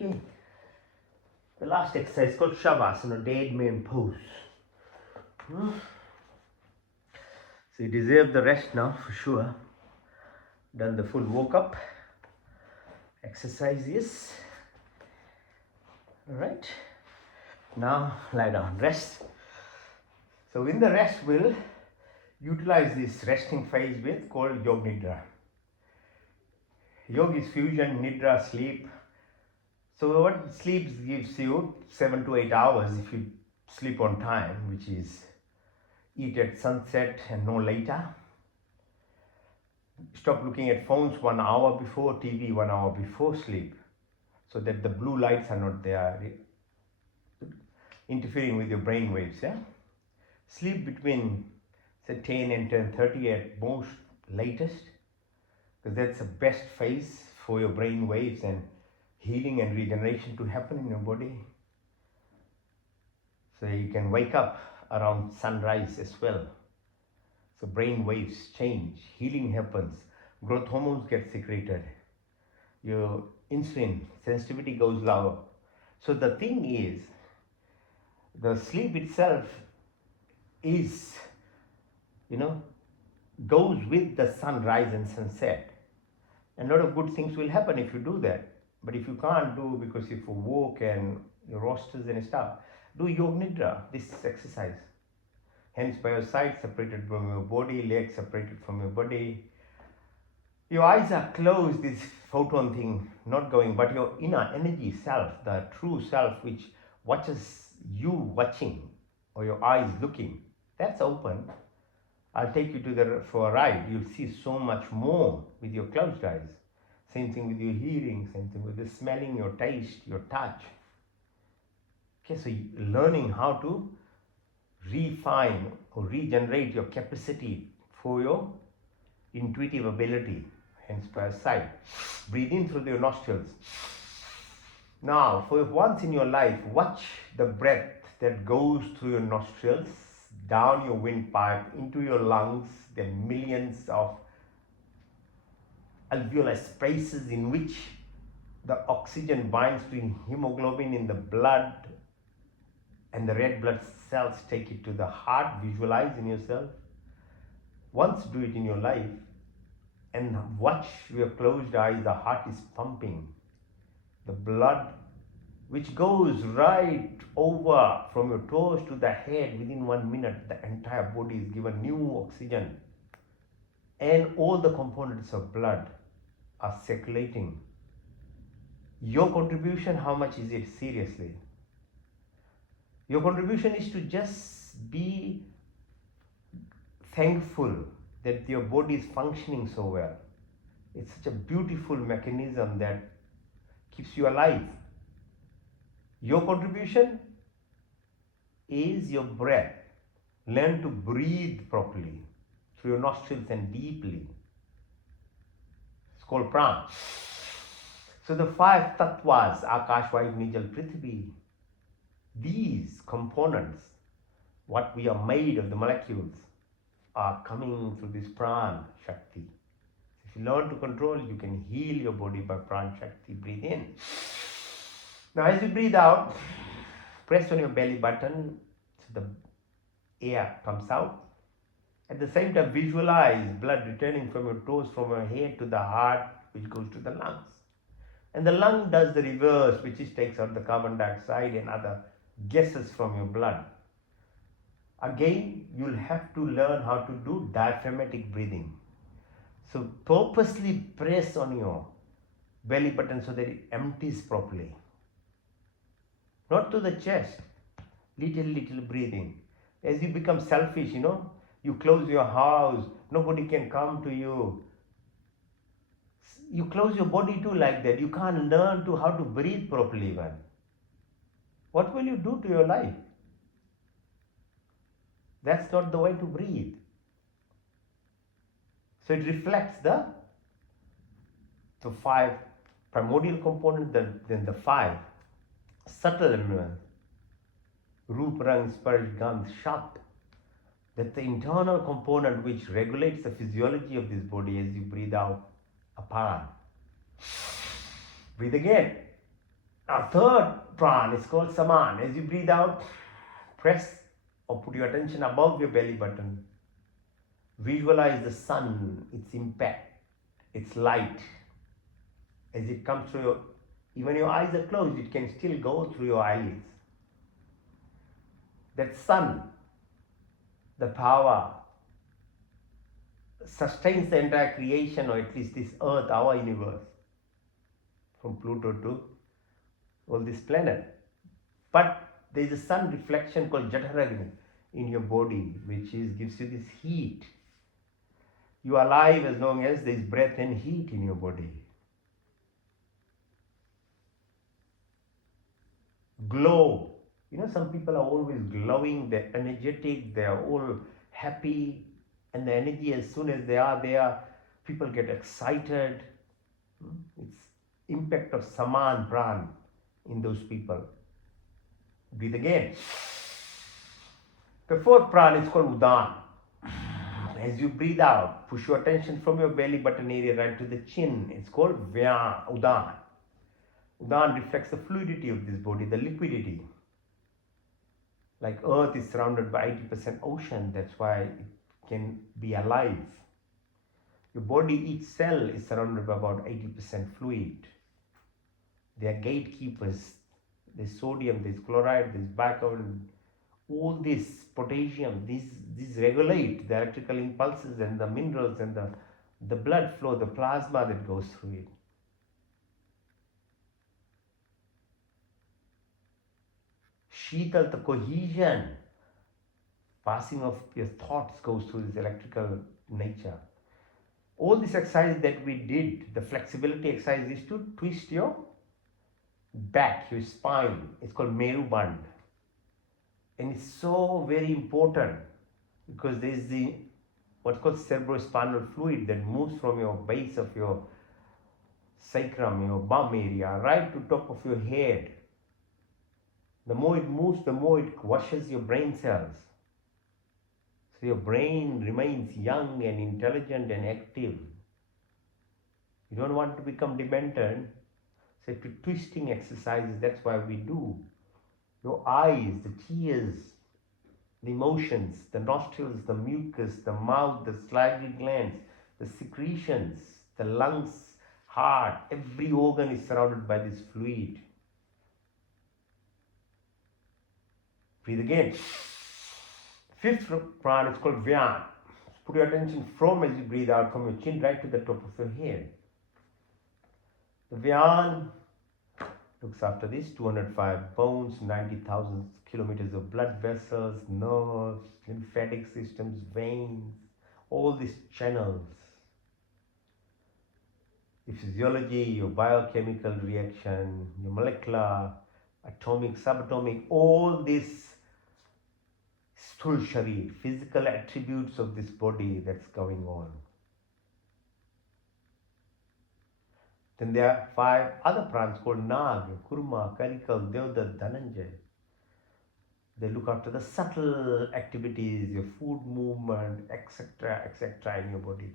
Okay. The last exercise is called Shavasana, dead man pose. So you deserve the rest now for sure. Done the full woke-up exercises. Alright. Now lie down, rest. So in the rest, we'll utilize this resting phase with called Yog Nidra. Yoga is fusion, Nidra, sleep. So what sleep gives you 7 to 8 hours if you sleep on time, which is eat at sunset and no later. Stop looking at phones 1 hour before, TV 1 hour before sleep, so that the blue lights are not there interfering with your brain waves. Yeah? Sleep between say 10 and 10:30 at most latest, because that's the best phase for your brain waves and healing and regeneration to happen in your body. So you can wake up around sunrise as well. So brain waves change, healing happens, growth hormones get secreted, your insulin sensitivity goes lower. So the thing is, the sleep itself is, goes with the sunrise and sunset. And a lot of good things will happen if you do that. But if you can't do, because if you work and your rosters and stuff, do Yog Nidra, this exercise. Hands by your side, separated from your body, legs separated from your body, Your eyes are closed, this photon thing not going, but your inner energy self, the true self which watches you watching, or your eyes looking, that's open. I'll take you to for a ride. You'll see so much more with your closed eyes. Same thing with your hearing, same thing with the smelling, your taste, your touch. Okay, so learning how to refine or regenerate your capacity for your intuitive ability, hence per side. Breathe in through your nostrils. Now, for once in your life, watch the breath that goes through your nostrils, down your windpipe, into your lungs. There are millions of alveolar spaces in which the oxygen binds to hemoglobin in the blood, and the red blood cells take it to the heart. Visualize in yourself. Once do it in your life, and watch your closed eyes. The heart is pumping. The blood, which goes right over from your toes to the head within 1 minute, the entire body is given new oxygen. And all the components of blood are circulating. Your contribution, how much is it? Seriously. Your contribution is to just be thankful that your body is functioning so well. It's such a beautiful mechanism that keeps you alive. Your contribution is your breath. Learn to breathe properly through your nostrils and deeply. It's called prana. So the 5 tattvas, Akash, Vayu, Nijal, Prithvi, these components, what we are made of, the molecules, are coming through this prana shakti. If you learn to control, you can heal your body by prana shakti. Breathe in. Now as you breathe out, press on your belly button so the air comes out. At the same time, visualize blood returning from your toes, from your head to the heart, which goes to the lungs. And the lung does the reverse, which is takes out the carbon dioxide and other gases from your blood. Again, you'll have to learn how to do diaphragmatic breathing. So purposely press on your belly button so that it empties properly. Not to the chest, little breathing. As you become selfish, you close your house, nobody can come to you. You close your body too like that. You can't learn to how to breathe properly even. What will you do to your life? That's not the way to breathe. So it reflects the 5 primordial components, then the 5 subtle elements. Roop, Rang, Sparsh, Gandh, Shat. That's the internal component which regulates the physiology of this body as you breathe out. Apan. Breathe again. Our third pran is called Saman. As you breathe out, press or put your attention above your belly button. Visualize the sun, its impact, its light. As it comes through even your eyes are closed, it can still go through your eyelids. That sun, the power, sustains the entire creation, or at least this earth, our universe, from Pluto to all this planet. But there is a sun reflection called Jataragni in your body, which gives you this heat. You are alive as long as there is breath and heat in your body. Glow. Some people are always glowing, they're energetic, they're all happy, and the energy, as soon as they are there, people get excited. It's impact of Saman Pran in those people. Breathe again. The 4th Pran is called Udan. As you breathe out, push your attention from your belly button area right to the chin. It's called Udan. Udan reflects the fluidity of this body, the liquidity. Like Earth is surrounded by 80% ocean, that's why it can be alive. Your body, each cell is surrounded by about 80% fluid. They are gatekeepers. There's sodium, there's chloride, there's bicarbonate, all this potassium, these regulate the electrical impulses and the minerals and the the blood flow, the plasma that goes through it. Sheetal, the cohesion, passing of your thoughts goes through this electrical nature. All this exercise that we did, the flexibility exercise, is to twist your back, your spine. It's called Meru Band. And it's so very important because there is the what's called cerebrospinal fluid that moves from your base of your sacrum, your bum area, right to top of your head. The more it moves, the more it washes your brain cells. So your brain remains young and intelligent and active. You don't want to become demented. So to twisting exercises, that's why we do. Your eyes, the tears, the emotions, the nostrils, the mucus, the mouth, the salivary glands, the secretions, the lungs, heart, every organ is surrounded by this fluid. Breathe again. Fifth prana is called Vyana. Put your attention from as you breathe out from your chin right to the top of your head. The Vyana looks after this 205 bones, 90,000 kilometers of blood vessels, nerves, lymphatic systems, veins, all these channels. The physiology, your biochemical reaction, your molecular, atomic, subatomic, all these sthul sharir, physical attributes of this body that's going on. Then there are 5 other pranas called Nag, Kurma, Karikal, Devdat, Dhananjay. They look after the subtle activities, your food movement, etc., etc. in your body.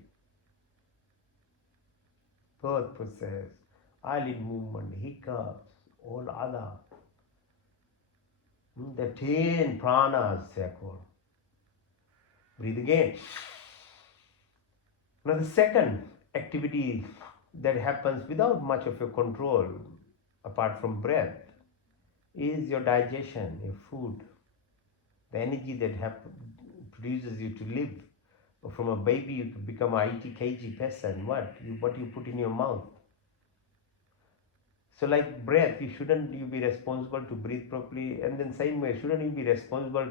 Birth process, eyelid movement, hiccups, all other. The 10 pranas they are called. Breathe again. Now the second activity that happens without much of your control, apart from breath, is your digestion, your food. The energy that produces you to live. From a baby you could become a 80 kg person. What you put in your mouth. So like breath, shouldn't you be responsible to breathe properly? And then same way, shouldn't you be responsible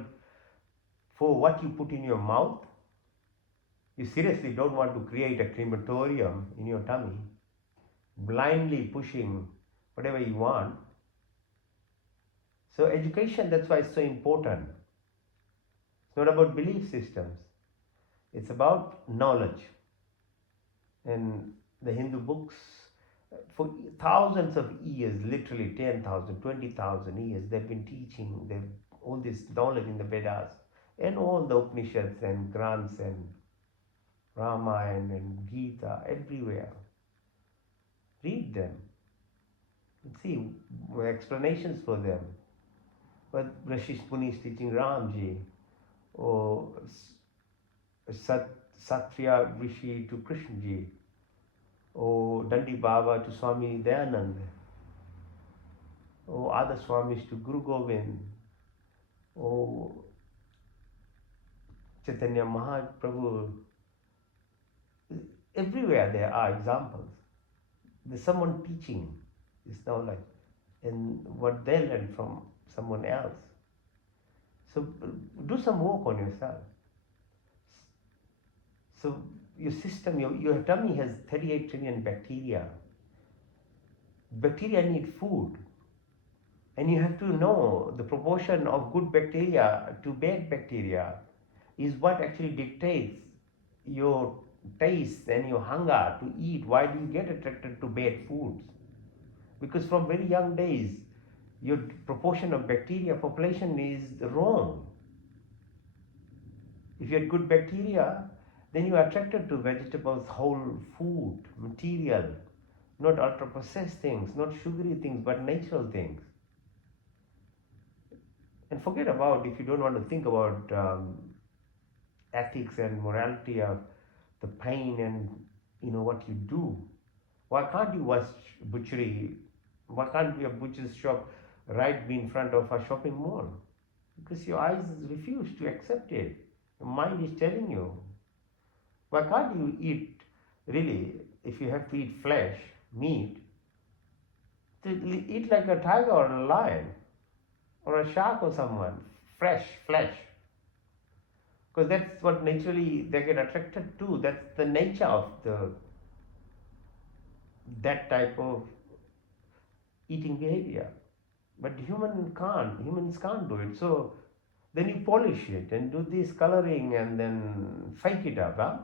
for what you put in your mouth? You seriously don't want to create a crematorium in your tummy, blindly pushing whatever you want. So education, that's why it's so important. It's not about belief systems. It's about knowledge. And the Hindu books, for thousands of years, literally 10,000, 20,000 years, they've been teaching all this knowledge in the Vedas and all the Upanishads and Granths and Ramayana and Gita, everywhere. Read them. See explanations for them. But Rashish Muni is teaching Ramji, or Satya Rishi to Krishnaji, or Dandi Baba to Swami Dayanand, or other Swamis to Guru Govind, or Chaitanya Mahaprabhu. Everywhere there are examples. There's someone teaching this knowledge and what they learn from someone else. So do some work on yourself. So your system, your tummy has 38 trillion bacteria. Bacteria need food. And you have to know the proportion of good bacteria to bad bacteria is what actually dictates your taste and your hunger to eat. Why do you get attracted to bad foods? Because from very young days, your proportion of bacteria population is wrong. If you had good bacteria, then you are attracted to vegetables, whole food, material, not ultra-processed things, not sugary things, but natural things. And forget about, if you don't want to think about ethics and morality of the pain and what you do. Why can't you watch butchery? Why can't be a butcher's shop right in front of a shopping mall? Because your eyes refuse to accept it. Your mind is telling you. Why can't you eat Really, if you have to eat flesh, meat, to eat like a tiger or a lion or a shark or someone, fresh flesh, because that's what naturally they get attracted to. That's the nature of the that type of eating behavior. But humans can't do it. So then you polish it and do this coloring and then fake it up, huh?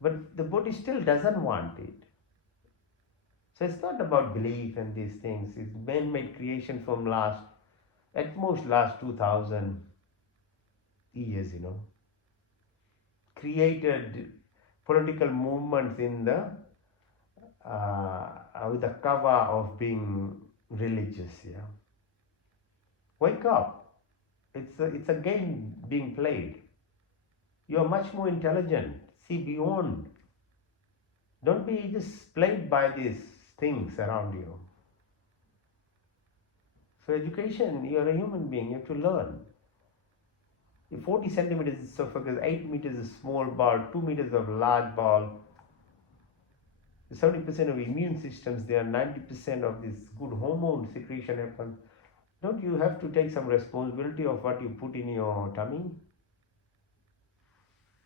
But the body still doesn't want it. So it's not about belief and these things. It's man-made creation from at most last 2000 years, created political movements in the with the cover of being religious. Yeah, wake up. It's a game being played. You are much more intelligent. See beyond. Don't be just played by these things around you. So education, you are a human being. You have to learn. If 40 centimeters is esophagus, 8 meters is small ball, 2 meters of large ball. 70% of immune systems, there are 90% of this good hormone secretion happens. Don't you have to take some responsibility of what you put in your tummy?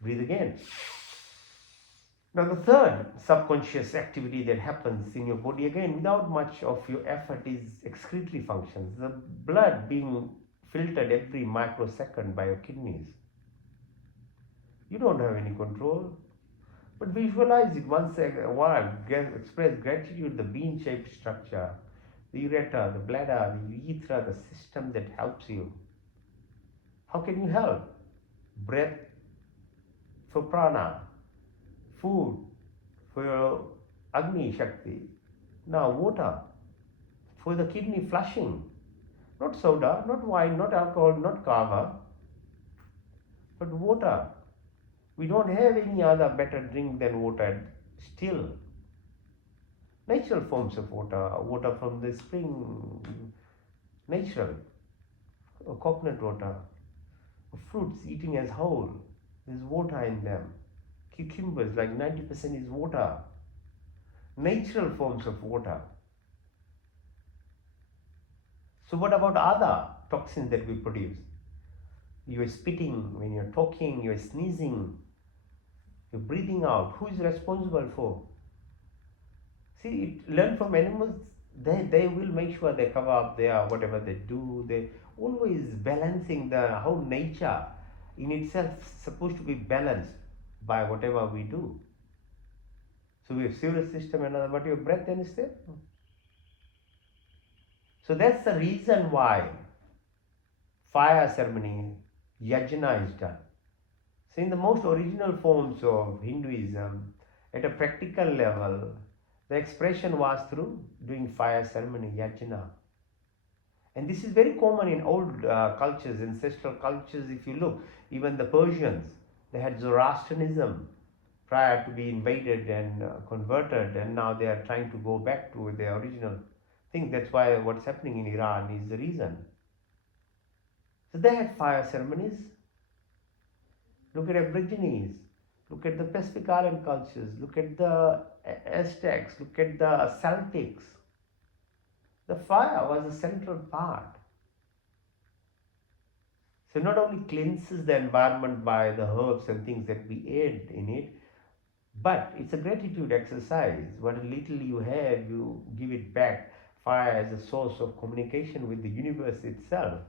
Breathe again. Now the third subconscious activity that happens in your body, again without much of your effort, is excretory functions. The blood being filtered every microsecond by your kidneys. You don't have any control. But visualize it once a while. Express gratitude, the bean-shaped structure, the ureter, the bladder, the urethra, the system that helps you. How can you help? Breath for prana, food for your Agni Shakti. Now water for the kidney flushing. Not soda, not wine, not alcohol, not kava, but water. We don't have any other better drink than water still. Natural forms of water from the spring, natural, coconut water, fruits eating as whole, there's water in them. Cucumbers, like 90% is water. Natural forms of water. So what about other toxins that we produce? You're spitting when you're talking, you're sneezing, you're breathing out. Who is responsible for? See, learn from animals. They will make sure they cover up their whatever they do. They always balancing the how nature in itself supposed to be balanced by whatever we do. So we have sewage system and another, but your breath then is there. So that's the reason why fire ceremony, yajna, is done. So in the most original forms of Hinduism, at a practical level, the expression was through doing fire ceremony, yajna. And this is very common in old cultures, ancestral cultures. If you look, even the Persians, they had Zoroastrianism prior to be invaded and converted, and now they are trying to go back to their original thing. That's why what's happening in Iran is the reason. So they had fire ceremonies. Look at Aborigines, look at the Pacific Island cultures, look at the Aztecs, look at the Celtics. The fire was a central part. So not only cleanses the environment by the herbs and things that we add in it, but it's a gratitude exercise. What little you have, you give it back. Fire as a source of communication with the universe itself.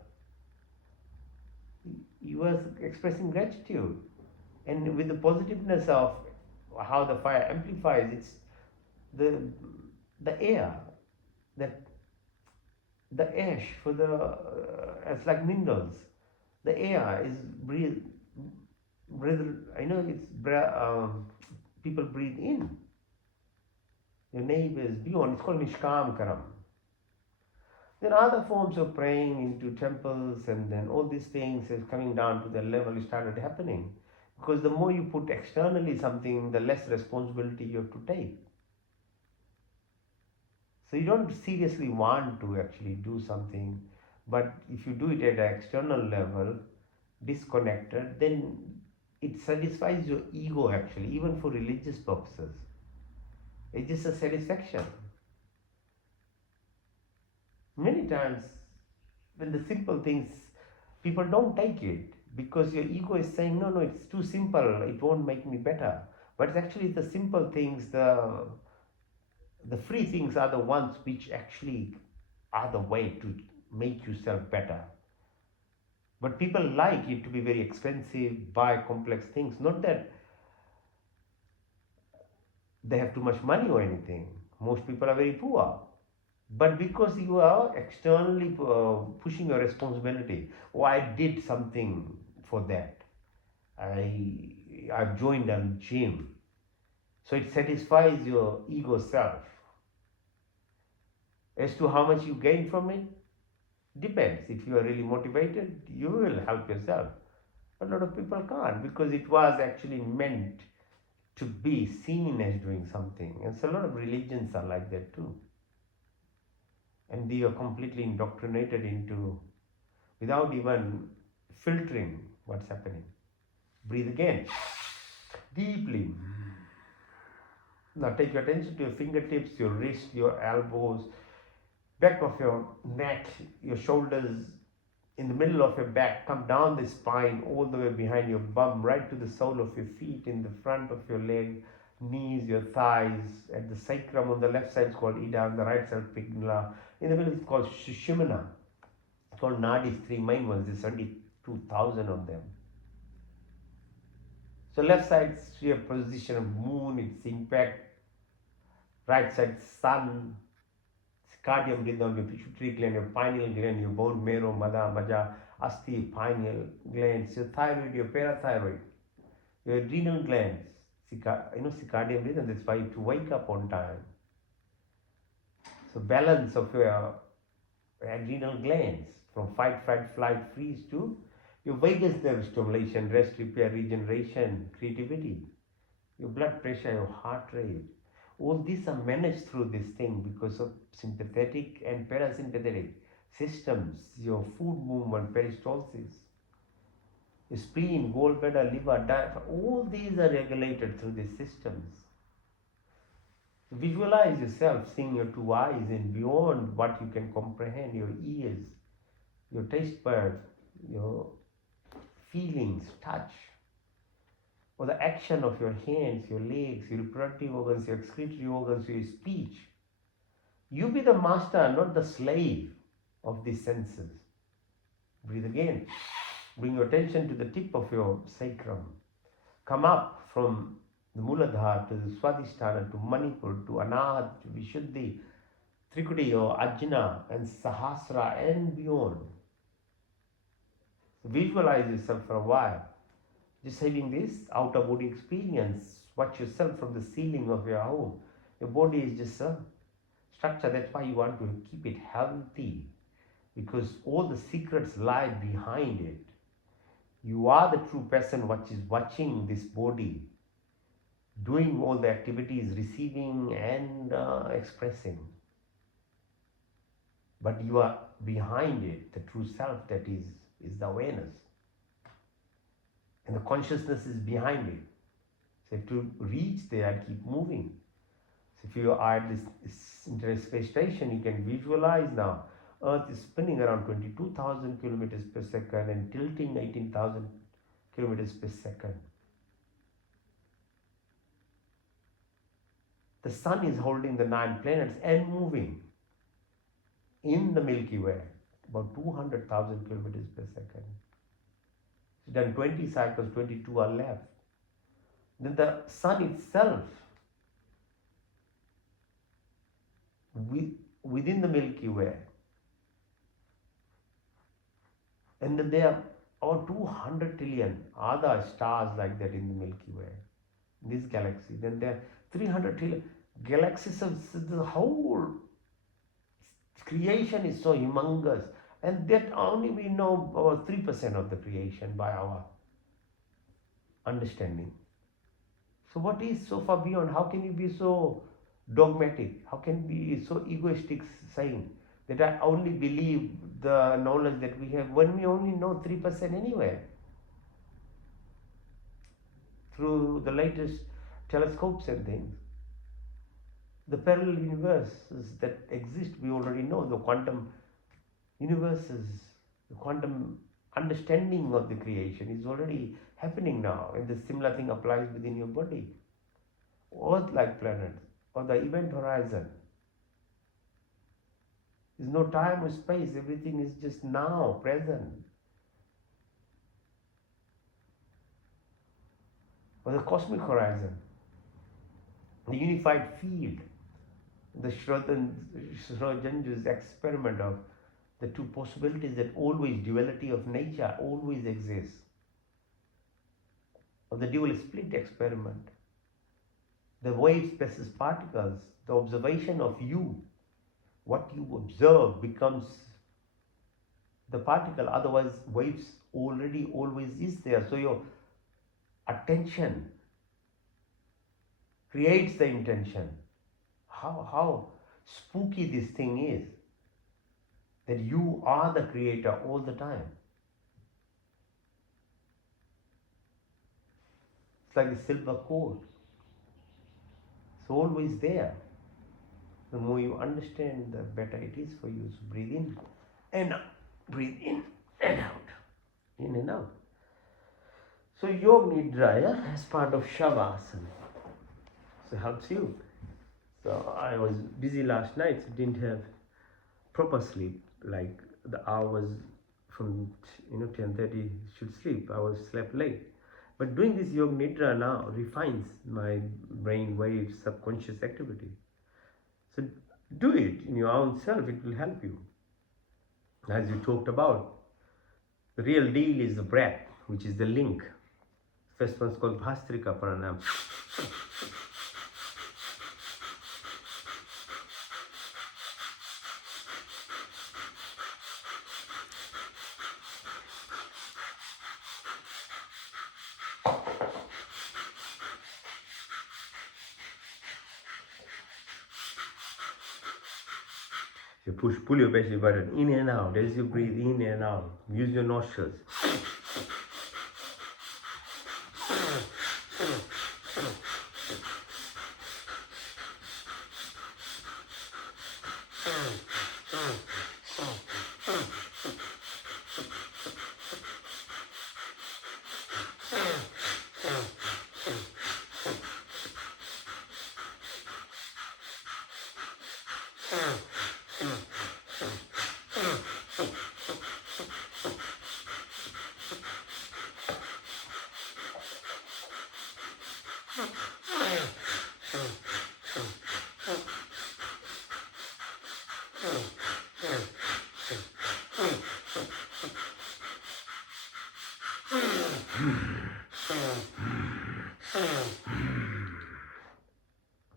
You are expressing gratitude. And with the positiveness of how the fire amplifies, it's the air, that the ash for the it's like minerals. The air is breathe. It's people breathe in. Your neighbors beyond. It's called Nishkam Karam. Then other forms of praying into temples, and then all these things is coming down to the level it started happening. Because the more you put externally something, the less responsibility you have to take. So you don't seriously want to actually do something, but if you do it at an external level, disconnected, then it satisfies your ego actually, even for religious purposes. It's just a satisfaction. Many times, when the simple things, people don't take it because your ego is saying, no, no, it's too simple, it won't make me better. But it's actually the simple things, the free things are the ones which actually are the way to make yourself better. But people like it to be very expensive, buy complex things. Not that they have too much money or anything. Most people are very poor. But because you are externally pushing your responsibility, oh, I did something for that. I've joined a gym. So it satisfies your ego self. As to how much you gain from it, depends. If you are really motivated, you will help yourself. A lot of people can't because it was actually meant to be seen as doing something. And so a lot of religions are like that too. And they are completely indoctrinated into without even filtering what's happening. Breathe again, deeply. Now take your attention to your fingertips, your wrist, your elbows, back of your neck, your shoulders, in the middle of your back, come down the spine, all the way behind your bum, right to the sole of your feet, in the front of your leg, knees, your thighs, at the sacrum on the left side is called Ida, on the right side Pingala. In the middle it's called Sushumna. It's called Nadis, three main ones, there's 72,000 of them. So left side is your position of moon, its impact. Right side sun, cardium rhythm, your pituitary gland, your pineal gland, your bone marrow, mada, maja, asti, pineal glands, your thyroid, your parathyroid, your adrenal glands, circadian rhythm. That's why you have to wake up on time. So balance of your adrenal glands from fight, flight, freeze to your vagus nerve stimulation, rest, repair, regeneration, creativity, your blood pressure, your heart rate. All these are managed through this thing because of sympathetic and parasympathetic systems, your food movement, peristalsis, your spleen, gallbladder, liver, diaphragm, all these are regulated through these systems. Visualize yourself seeing your two eyes and beyond what you can comprehend, your ears, your taste buds, your feelings, touch, or the action of your hands, your legs, your reproductive organs, your excretory organs, your speech. You be the master, not the slave of these senses. Breathe again. Bring your attention to the tip of your sacrum. Come up from the Muladhara to the Swadhisthana, to Manipur, to Anahat, to Vishuddhi, Trikudi or Ajna and Sahasra and beyond. So visualize yourself for a while. Just having this outer body experience. Watch yourself from the ceiling of your home. Your body is just a structure. That's why you want to keep it healthy, because all the secrets lie behind it. You are the true person which is watching this body, doing all the activities, receiving and expressing. But you are behind it, the true self, that is the awareness. And the consciousness is behind it. So to reach there, keep moving. So if you are at this International Space Station, you can visualize now Earth is spinning around 22,000 kilometers per second and tilting 18,000 kilometers per second. The sun is holding the 9 planets and moving in the Milky Way, about 200,000 kilometers per second. It's done 20 cycles, 22 are left. Then the sun itself, within the Milky Way, and then there are about 200 trillion other stars like that in the Milky Way, in this galaxy. Then there are 300 trillion galaxies. Of the whole creation is so humongous, and that only we know about 3% of the creation by our understanding. So what is so far beyond? How can you be so dogmatic? How can you be so egoistic, saying that I only believe the knowledge that we have when we only know 3% anyway? through the latest telescopes and things. The parallel universes that exist, we already know. The quantum universes, the quantum understanding of the creation is already happening now, and the similar thing applies within your body. Earth like planets, or the event horizon. There's no time or space, everything is just now, present. Or the cosmic horizon, the unified field, the Schrodinger's experiment of the two possibilities that always duality of nature always exists, or the dual split experiment, the wave spaces particles, the observation of you, what you observe becomes the particle, otherwise waves already always is there. So your attention creates the intention. How spooky this thing is, that you are the creator all the time. It's like a silver cord. It's always there. The more you understand, the better it is for you. So breathe in and out. Breathe in and out. In and out. So Yoga Nidra, yeah, as part of Shavasana. So it helps you. So I was busy last night, so didn't have proper sleep. Like the hours from 10:30 should sleep. I was slept late. But doing this Yoga Nidra now refines my brain waves, subconscious activity. So do it in your own self, it will help you. As you talked about, the real deal is the breath, which is the link. First one's called Bhastrika Pranam. You pull your belly button in and out as you breathe in and out. Use your nostrils.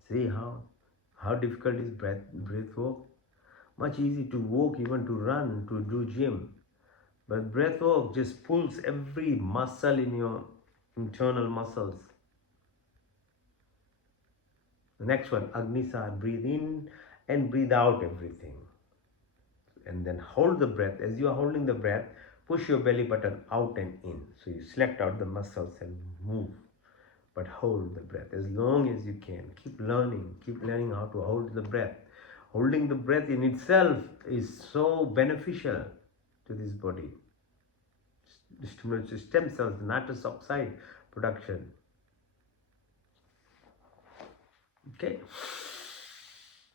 See how difficult is breath work? Much easy to walk, even to run, to do gym. But breath work just pulls every muscle in your internal muscles. The next one, Agnisar, breathe in and breathe out everything. And then hold the breath. As you are holding the breath, push your belly button out and in. So you select out the muscles and move. But hold the breath as long as you can. Keep learning how to hold the breath. Holding the breath in itself is so beneficial to this body. It stimulates the stem cells, the nitrous oxide production. Okay,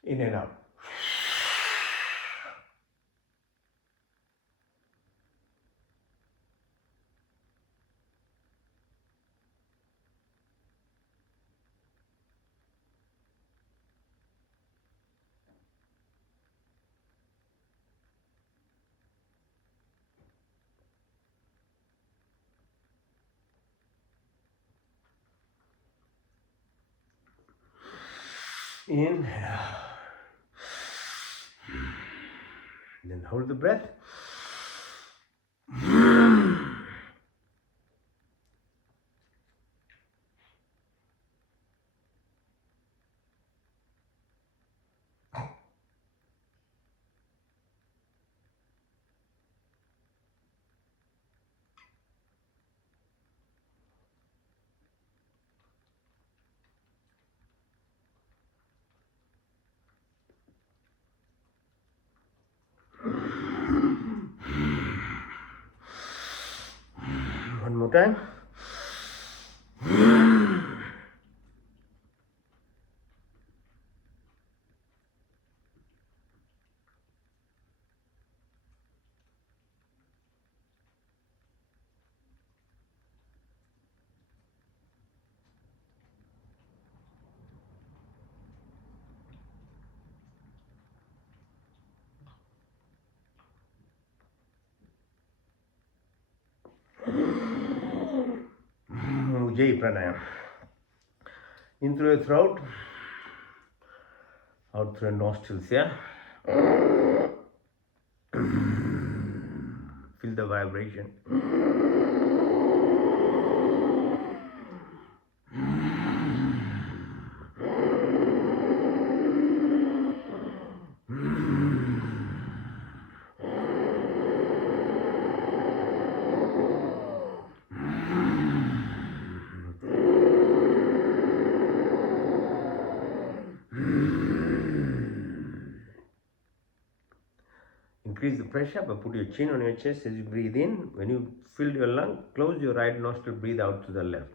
in and out. In and out. Then hold the breath. more time. Ujjayi pranayam. In through your throat, out through your nostrils, yeah? Feel the vibration. Increase the pressure, but put your chin on your chest as you breathe in. When you fill your lung, close your right nostril, breathe out to the left.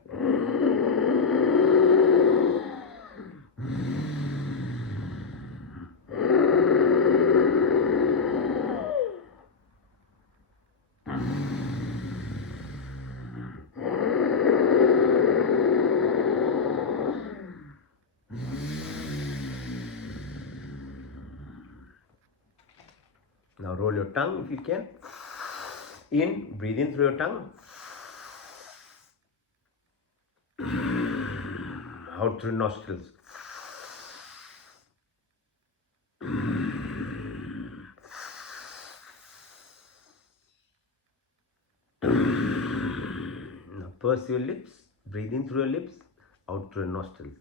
Now roll your tongue if you can. In, breathe in through your tongue. Out through nostrils. Now purse your lips, breathe in through your lips, out through your nostrils.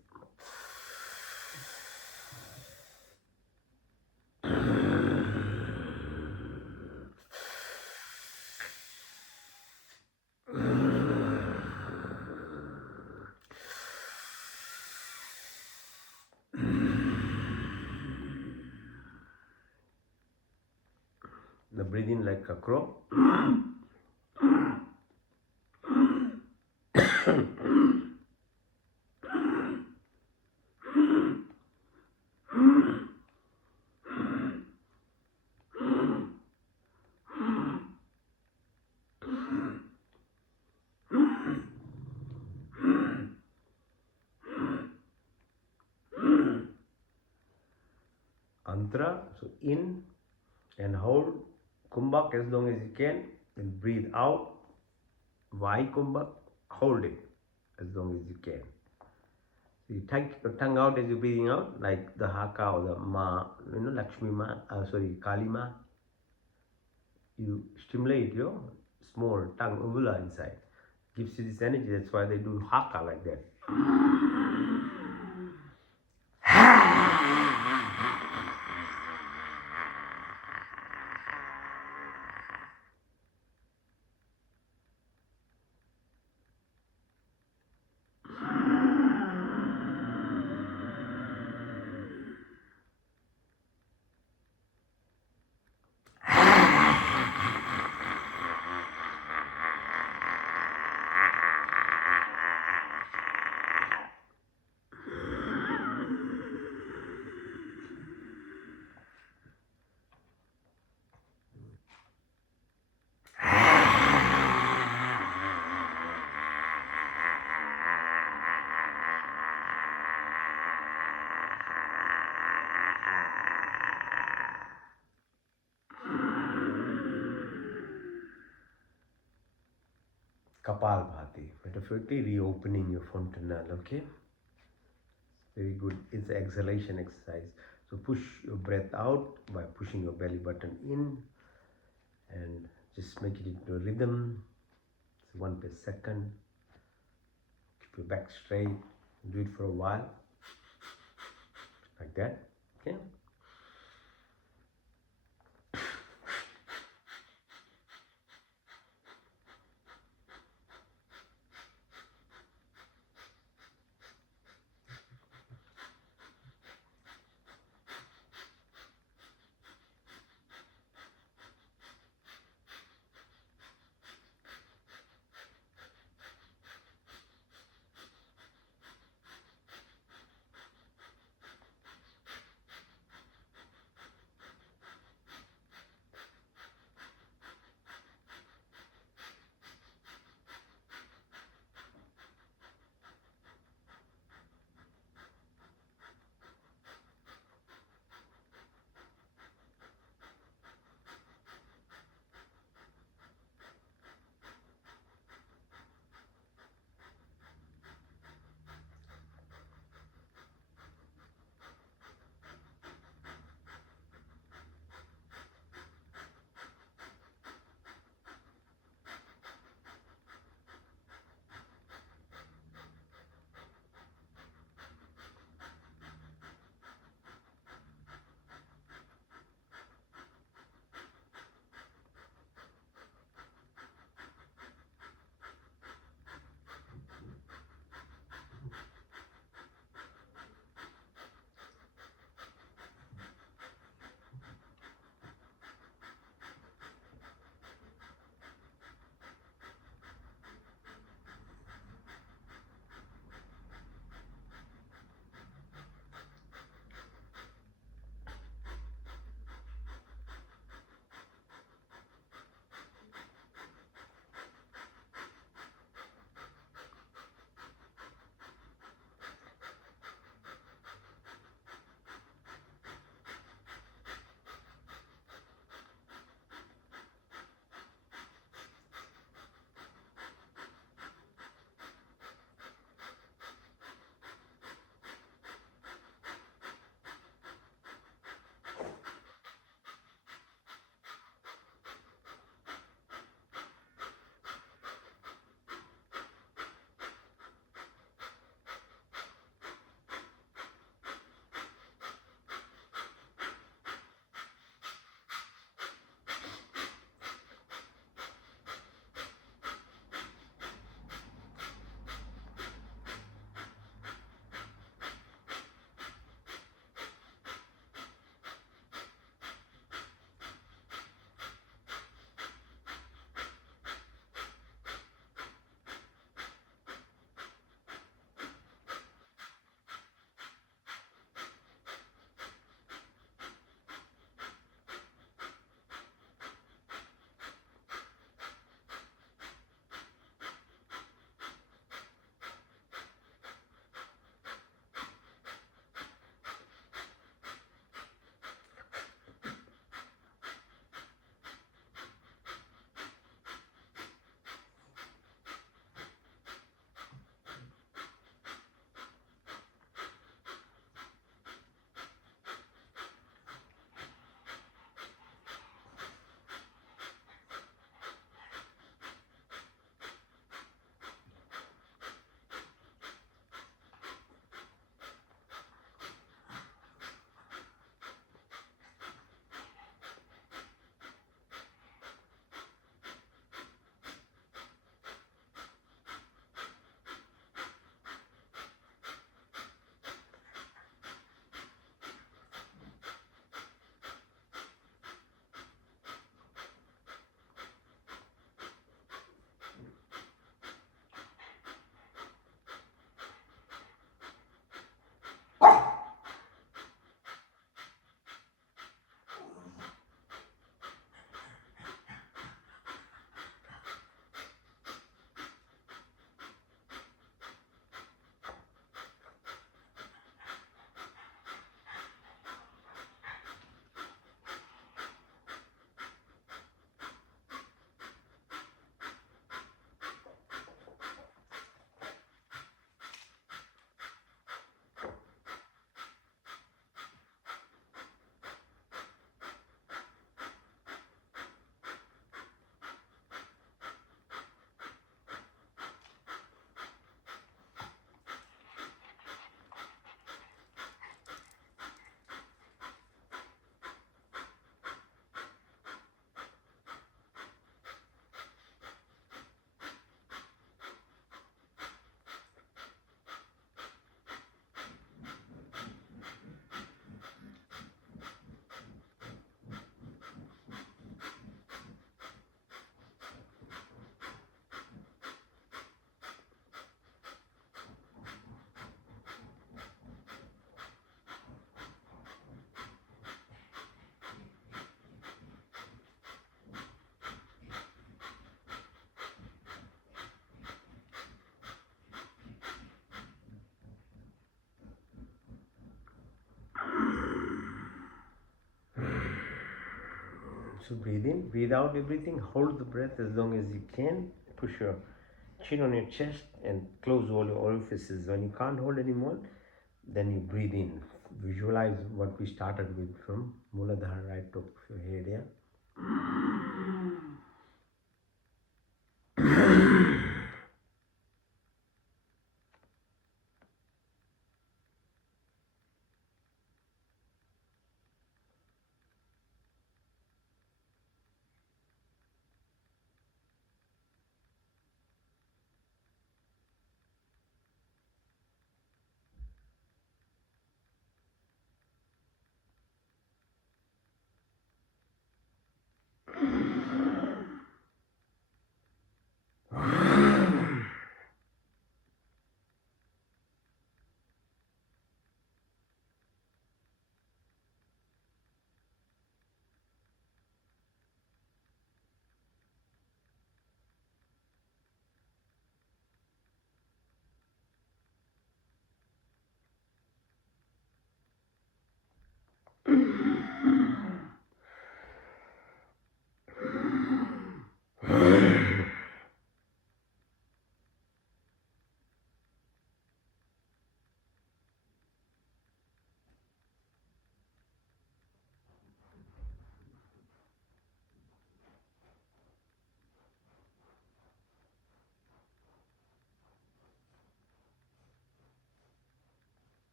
Now breathe in like a crow. Antra, so in and hold kumbhak as long as you can, then breathe out Vai kumbhak, hold it as long as you can. So you take your tongue out as you're breathing out, like the haka or the ma, Lakshmi ma, Kali ma. You stimulate your small tongue uvula inside, gives you this energy. That's why they do haka like that. Kapalbhati, metaphorically reopening your fontanelle, okay? Very good. It's an exhalation exercise. So push your breath out by pushing your belly button in and just make it into a rhythm. It's 1 per second. Keep your back straight. Do it for a while. Like that. Okay? So breathe in, breathe out everything. Hold the breath as long as you can. Push your chin on your chest and close all your orifices. When you can't hold anymore, then you breathe in. Visualize what we started with from Muladhara, right top of your head. Yeah.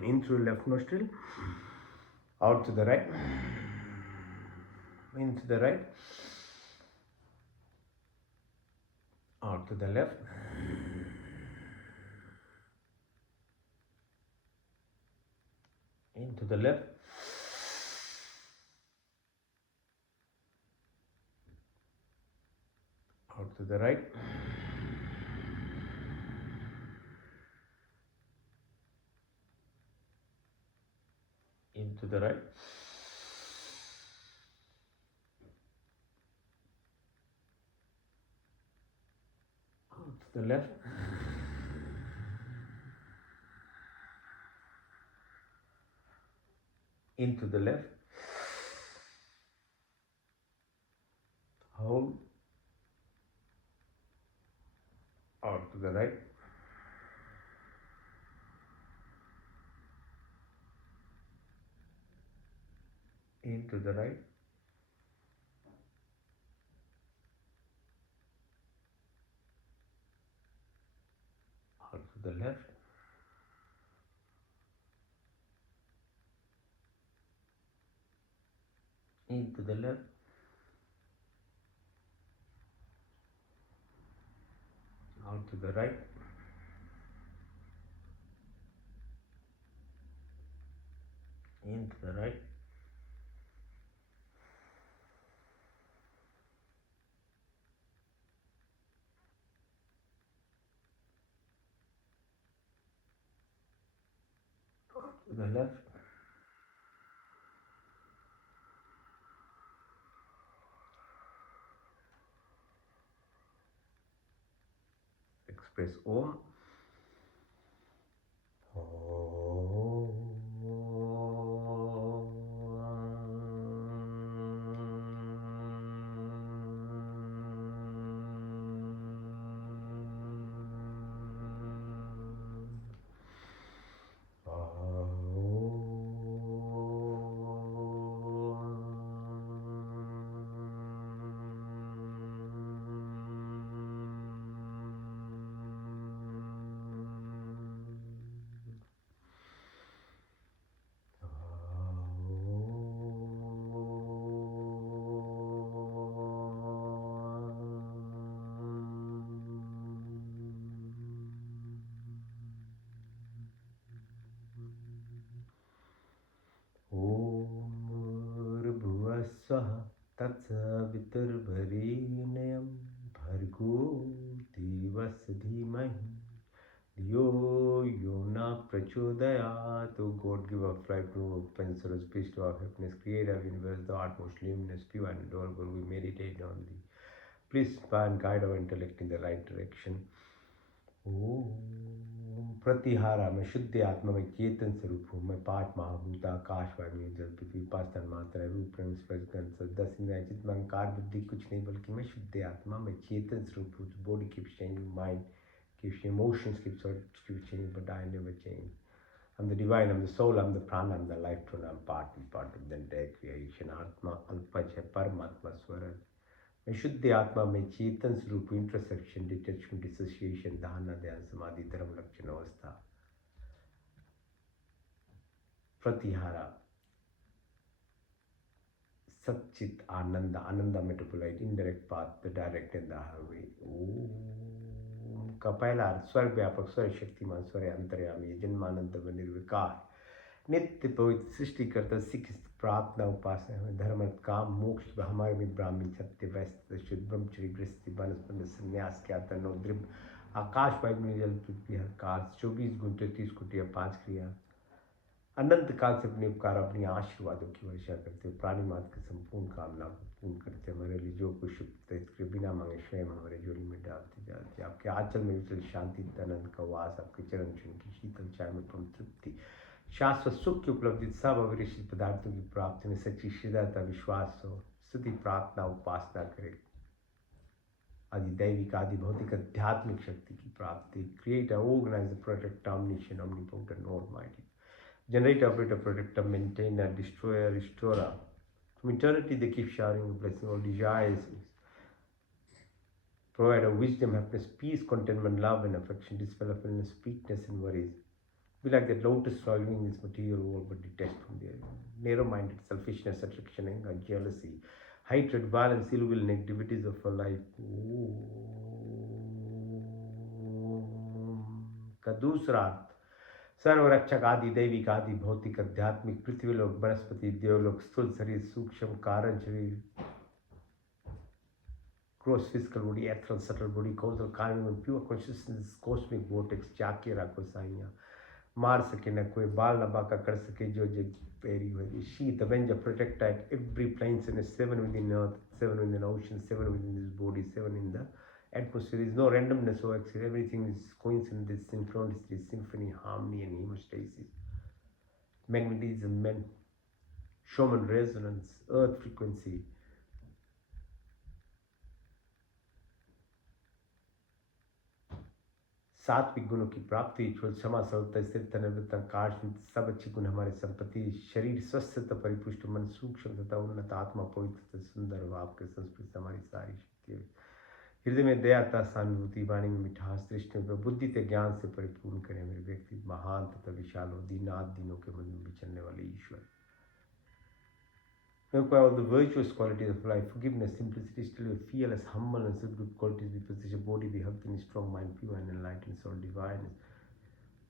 In through left nostril, out to the right, in to the right, out to the left, into the left, out to the right, into the right, out to the left, into the left, hold, out to the right, into the right, out to the left, into the left, out to the right, into the right, to the left, express Om. भूर्भुवस्वः तत्सवितुर्वरेण्यं भर्गो देवस्य धीमहि धियो यो न prachodayat. Oh God, give us right to open source, peace to our happiness, create our universe, the utmost luminous, pure and adorable. We meditate on thee. Please inspire and guide our intellect in the right direction. ओम प्रतिहारा, मैं शुद्ध आत्मा में चेतन स्वरूप हूँ। मैं 5 महाभूत आकाश वायु जल पृथ्वी 5 तन्मात्रा रूप रंग स्पर्श गंध 10 इंद्रियाँ चित्त में अहंकार बुद्धि कुछ नहीं, बल्कि मैं शुद्ध आत्मा में चेतन स्वरूप हूँ। Body keeps changing, mind keeps changing, emotions keeps changing, but I never change. I'm the divine, I'm the soul, I'm the prana, I'm the life truth, I'm part of the entire creation. आत्मा अल्पज है, परमात्मा स्वरण। मैं शुद्ध आत्मा में चेतन स्वरूप, interception, detachment, dissociation, धारणा ध्यान समाधि धर्म लक्षण अवस्था। प्रतिहारा, सच्चित आनंद, आनंद मेटापोलाइट, indirect path, the direct and the highway. ओम का पहला अर्थ स्वर व्यापक, स्वर शक्तिमान, स्वर अंतर्यामी, जन्मानंद व निर्विकार, नित्य पवित्र, सृष्टिकर्ता, सिख प्रार्थना उपासना है, धर्म अर्थ काम मोक्ष, हमारे में ब्राह्मण सत्य वैश्य शुद्ध ब्रह्मचर्य गृहस्थी बनस्पंद संन्यास क्या तनो द्रिब आकाश वायु जल पृथ्वी हर काल 24 गुण 33 कोटि 5 क्रिया अनंत काल से अपने उपकार अपनी आशीर्वादों की वर्षा करते हो। प्राणी मात्र की संपूर्ण कामना को पूर्ण करते हमारे लिए जो कुछ बिना मांगे स्वयं हमारे झोली में डालते जाते। आपके आंचल में विचल शांति आनंद का वास, आपके चरण छुन की शीतल चाय में परम तृप्ति, शाश्वत सुख की उपलब्धि, सब अविरक्षित पदार्थों की प्राप्ति में सच्ची श्रद्धा विश्वास हो। स्तुति प्रार्थना उपासना करे आदि दैविक आदि भौतिक आध्यात्मिक शक्ति की प्राप्ति। Creator, organiser, protector, omniscient, omnipotent, almighty, generator, operator, protector, maintainer, destroyer, restorer. From eternity they keep showering the blessing of desires. Provider of wisdom, happiness, peace, contentment, love and affection, dispel of illness, weakness and worries. Be like that lotus flower living in this material world but detached from the narrow-minded, selfishness, attraction, anger, jealousy, hatred, violence, ill will, negativities of our life. का दूसरा अर्थ सर्वरक्षक आदि दैविक आदि भौतिक आध्यात्मिक, पृथ्वीलोक, वनस्पति, देवलोक, स्थूल शरीर, सूक्ष्म कारण शरीर, gross physical body, ethereal subtle body, causal karmic, pure consciousness, cosmic vortex, जाके रखो साइयाँ, मार सके न कोई, बाल न बाका कर सके जो जग पैरी हुई। She, the avenger, protector at every plane, and 7 within earth, 7 within ocean, 7 within this body, 7 in the atmosphere. There is no randomness or accident. Everything is coincidence, synchronicity, symphony, harmony, and hemostasis. Magnetism, Schumann resonance, earth frequency. सात्विक गुणों की प्राप्ति, क्षमा, सरलता, स्थिरता, निर्भरता, कार्य, सब अच्छे गुण हमारे संपत्ति, शरीर स्वस्थ परिपुष्ट, मन सूक्ष्म तथा उन्नत, आत्मा पवित्र सुंदर भाव के संस्कृत हमारी सारी शक्ति, हृदय में दयाता, सहानुभूति, वाणी में मिठास, दृष्टि में बुद्धि से ज्ञान से परिपूर्ण करें मेरे व्यक्ति, महान तथा विशाल हो, दीनाथ दिनों के मन में विचरने वाले ईश्वर। We acquire all the virtuous qualities of life: forgiveness, simplicity, stillness, fearless, humble, and such good qualities. We possess a body, be healthy, strong mind, pure and enlightened soul, divine.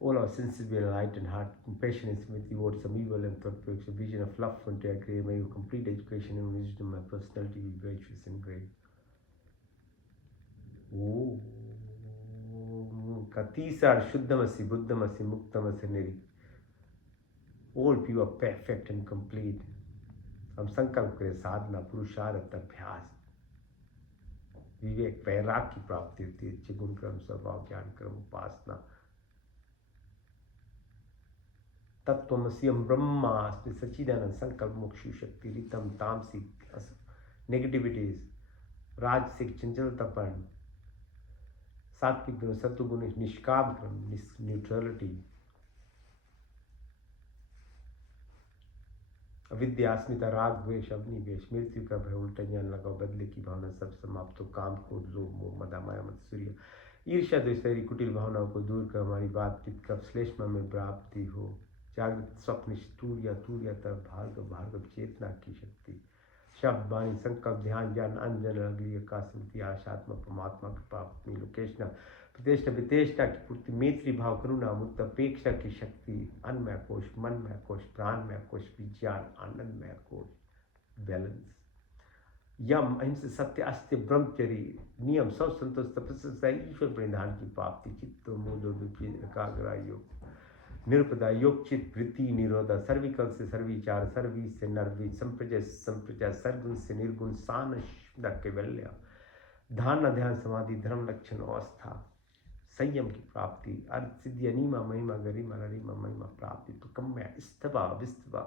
All our senses be enlightened, heart, compassion and sympathy towards some evil and thought purpose, a vision of love for entire creation. May you complete education and wisdom, my personality be virtuous and great. का तीसरा शुद्धमसि, बुद्धमसि, मुक्तमसि, निरी. All pure, perfect and complete. हम संकल्प करें साधना, पुरुषार्थ, अभ्यास, विवेक, वैराग की प्राप्ति होती है, अच्छे गुण क्रम, स्वभाव, ज्ञान क्रम, उपासना। तत्वमसि अहं ब्रह्मास्मि, सच्चिदानंद, संकल्प, मोक्ष, शक्ति, रितम, तामसिक, नेगेटिविटीज, राजसिक, चंचलतापन, सात्विक गुण, सत्वगुण, निष्काम क्रम, न्यूट्रलिटी, अविद्या, अस्मिता, राग, द्वेष, अग्निवेश, मृत्यु का भय, उल्टा ज्ञान लगाओ, बदले की भावना सब समाप्त हो, काम, क्रोध, लोभ, मोह, मद, माया, मत्सर्य, ईर्ष्या, द्वेष, कुटिल भावनाओं को दूर कर हमारी बातचीत का श्लेष्मा में प्राप्ति हो, जागृत, स्वप्न, तूर्या, तूर्यातर, भार्गव, भार्गव, चेतना की शक्ति, शब्द, वाणी, संकल्प, ध्यान, ज्ञान, अंजन, अगली, आकाशमती, आशात्मा, परमात्मा की प्राप्ति, लोकेशना, प्रतिष्ठा, वितेष्टा की पूर्ति, मैत्री भाव, करुणा, मुक्त, अपेक्षा की शक्ति, अन्नमय कोश, मनमय कोश, प्राणमय कोश, विज्ञान, आनंदमय कोश, बैलेंस, यम, अहिंसा, सत्य, अस्त्य, ब्रह्मचर्य, नियम, सब संतोष, तपस्या, ईश्वर परिधान की प्राप्ति, चित्त, मोद, एकाग्र योग, निरुपदा, योग, चित्त, वृत्ति, निरोधा, सर्विकल से सर्विचार, सर्वी से नर्वी, संप्रजय, सरगुण से निर्गुण, सान, कैवल्य, धारणा, ध्यान, समाधि, धर्म, लक्षण, अवस्था, संयम की प्राप्ति, अर्थ सिद्धि, अनिमा महिमा गरिमा लरिमा महिमा प्राप्ति, तो कम्या स्तवा विस्तवा,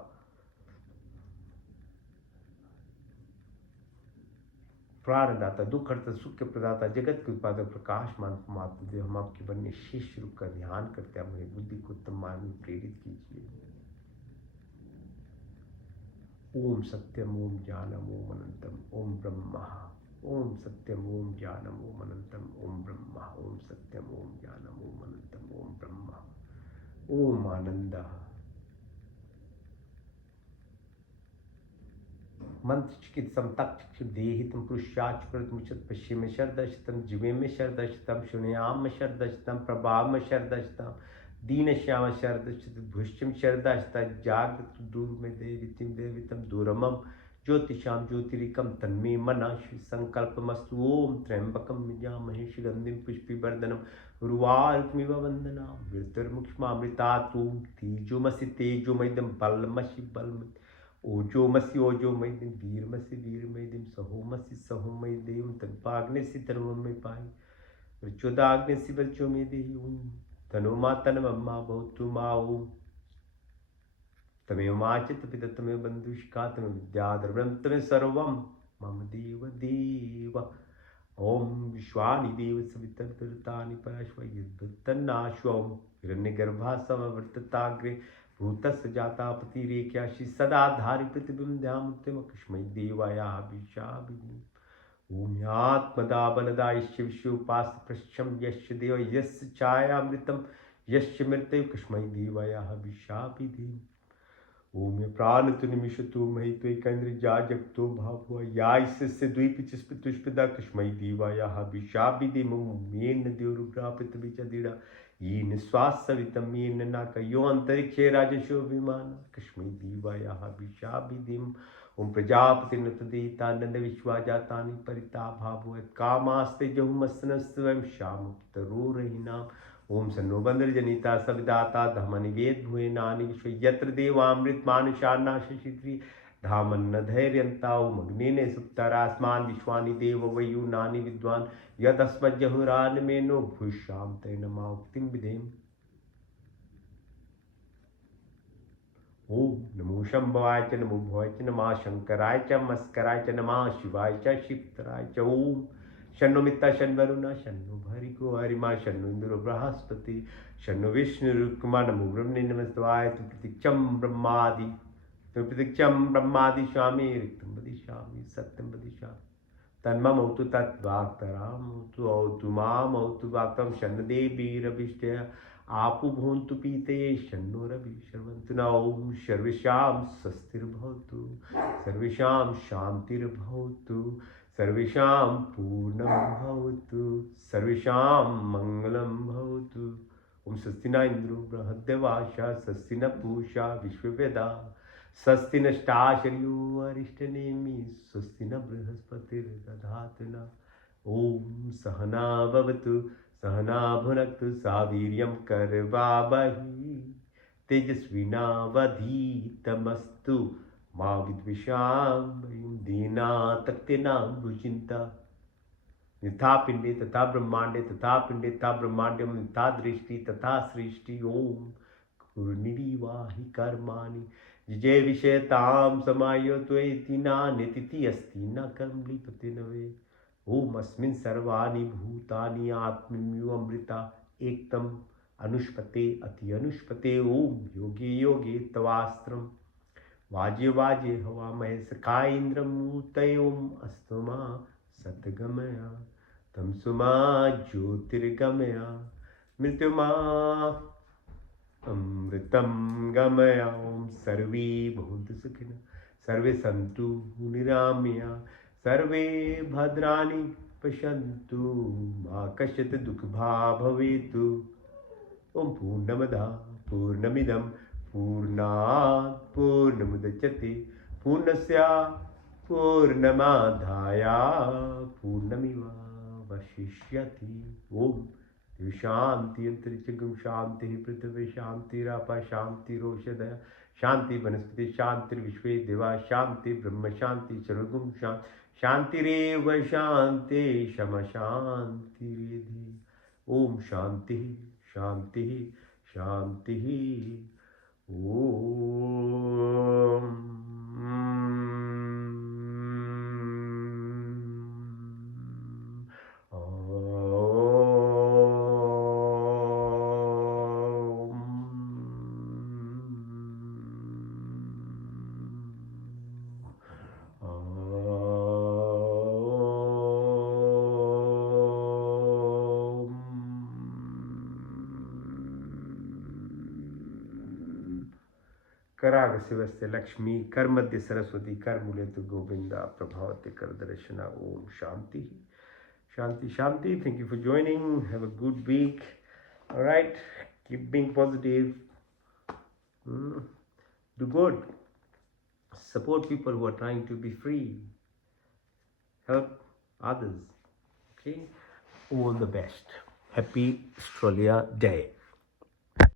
प्राणदाता, दुख हरता, सुख के प्रदाता, जगत के उत्पादक, प्रकाशमान परमात्मा देव, हम आपके बनने शेष रूप का ध्यान करते हैं, हमारी बुद्धि को उत्तम मार्ग में प्रेरित कीजिए। ओम सत्यम ओम ज्ञानम ओम अनंतम ओम ब्रह्मा, ओम सत्यम ओम ज्ञानम ओम अनंतम ओम ब्रह्मा, ओम सत्यम ओम ज्ञानम ओम अनंतम ओम ब्रह्मा, ओम आनंद। मंत्र चिकित्सम तक्षु देहितम पुरुषाच मुचत पश्चिम शरदशतम जिवे में शरदशतम शून्याम शरदशतम प्रभाव शरदशतम दीन श्याम शरदशत भुष्यम शरदशत जागृत दूर में देवितिम देवितम दूरमम ज्योतिषाम ज्योतिरिकम तन्मे मनाशि संकल्पमस्तु। ओम त्र्यंबकम विद्यामहे सुगंधिम पुष्पिवर्धनम उर्वारुकमिव वंदना मृत्युर्मुक्ष्मामृतात् तेजोमसि तेजोमयदम बलमसि बलमि ओजोमसि ओजोमयदिम वीरमसि वीरमयदिम सहोमसि सहोमयदेम तन्पाग्नेसि तनुमय पाई प्रचोदाग्नेसि बलचोमे देहि। ओम तनुमा तनमम्मा भवतु मा। ओम तमेव माचित पिता तमेव बंधुष्का तमेव विद्याधर्मं तमेव सर्वं मम देव देव। ओम विश्वानि देव सवितर्तानि परश्व यद्भुतन्नाश्वं हिरण्यगर्भा समवर्तताग्रे भूतस्य जातापतिरेक्याशि सदा धारि प्रतिबिंध्यामुक्तिमकस्मै देवायाभिषाभिः। ओम यात्मदा बलदा यस्य विश्वोपासप्रच्छं यस्य देव यस्य छायामृतं यस्य मृत्यु कस्मै देवायाभिषाभिः। ओम प्राण तु निमिषतु महि त्वैकेन्द्र जा जगतो भाव यास्य द्वीपिचिस्पितुष्पिदा कस्मै देवायाः विशाभिधिमो येन देवरुग्रापित विचदिड़ा ये निश्वास सवितम ये नाकयो अंतरिक्षे राजशो विमान कस्मै देवायाः विशाभिधिम। ओम प्रजापति नतदेतानंद विश्वाजातानि परिता भावो कामास्ते जहुमस्नस्वयं श्यामतरोरहिनाम। ओम सन्नो बंदरजनिता सविदाता धमनिवेद भुए नानि विश्व यत्र देवामृत मानुषान्ना शशित्री धामन्न धैर्यंता। ओम अग्निने सुप्तरास्मान विश्वानि देव वयुनानि विद्वान यदस्मज्जहुरान मेनो भूष्याम ते नमा उक्तिम विधेम। ओम नमो शंभवाय च नमो भवाय च नमः शंकराय च मस्कराय च नमः शिवाय च शिवतराय च। ओम शन्नो मित्ता शन्वरुणा शन्नो भरिको हरिमा शन्नो इंद्रो बृहस्पति शन्नो विष्णुरुक्मा नमो ब्रह्मणे नमस्तवाय तुम प्रतीक्षम ब्रह्मादि स्वामी रिक्तम वदिष्यामि सत्यम वदिष्यामि तन्ममौतु तद्वाक्तरामौतु औतु मामौतु वाक्तम शन्न देवीरभिष्टया आपु भून्तु पीते शन्नो रवि शर्वन्तु न। ओम सर्वेषां स्वस्तिर्भवतु सर्वेषां शान्तिर्भवतु सर्वेषां पूर्णं भवतु सर्वेषां मङ्गलं भवतु। ओम स्वस्ति न इन्द्रो बृहद्देवाशा स्वस्ति न पूषा विश्ववेदा स्वस्ति नष्टाशर्यो अरिष्टनेमि स्वस्ति न बृहस्पतिर्दधातु न। ओम सहना भवतु सहना भुनक्तु सा वीर्यं करवावहि तेजस्विनावधीतमस्तु मां विद्विषावहं दीना तक्तेना भुजिन्ता। यथा पिंडे तथा ब्रह्मांडे तथा पिंडे तथा ब्रह्मांडम यथा दृष्टि तथा सृष्टि। ओम कुर्निरीवाहि कर्माणि जय विषयतां समायो त्वेति नान्यतिथि अस्ति न कर्म लिप्यते न वे। ओम अस्मिन् सर्वाणि भूतानि आत्मन्युअमृता एकतम अनुष्पते अति अनुष्पते। ओम योगे योगे तवास्त्रम वाजे वाजे हवा महेशखा इंद्रम मूर्तयोम अस्तमा सतगमया तमसुमा ज्योतिर्गमया मृत्युमा अमृतं गमया। ओम सर्वे भवन्तु सुखिनः सर्वे सन्तु निरामया सर्वे भद्राणि पश्यन्तु मा कश्चित् दुःखभाग् भवेत्। ओम पूर्णमदः पूर्णमिदं पूर्णात् पूर्णमुदच्यते पूर्णस्य पूर्णमादाय पूर्णमेवावशिष्यति। ओम शांति अंतरिक्षगुम शांति पृथ्वी शांतिरापा शांतिरोषधय शांति वनस्पति शांतिर्विश्वे देवा शांति ब्रह्म शांति सर्वगुम शांतिरेव शांति शम शांतिरेधि। Om Shanti, Shanti, Shanti. Om. कराग शिवस्य लक्ष्मी कर मध्य सरस्वती कर मूले तो गोविंदा प्रभावते कर दर्शना. Om Shanti, Shanti, Shanti. Thank you for joining. Have a good week. All right, keep being positive. Do good. Support people who are trying to be free. Help others. Okay. All the best. Happy Australia Day.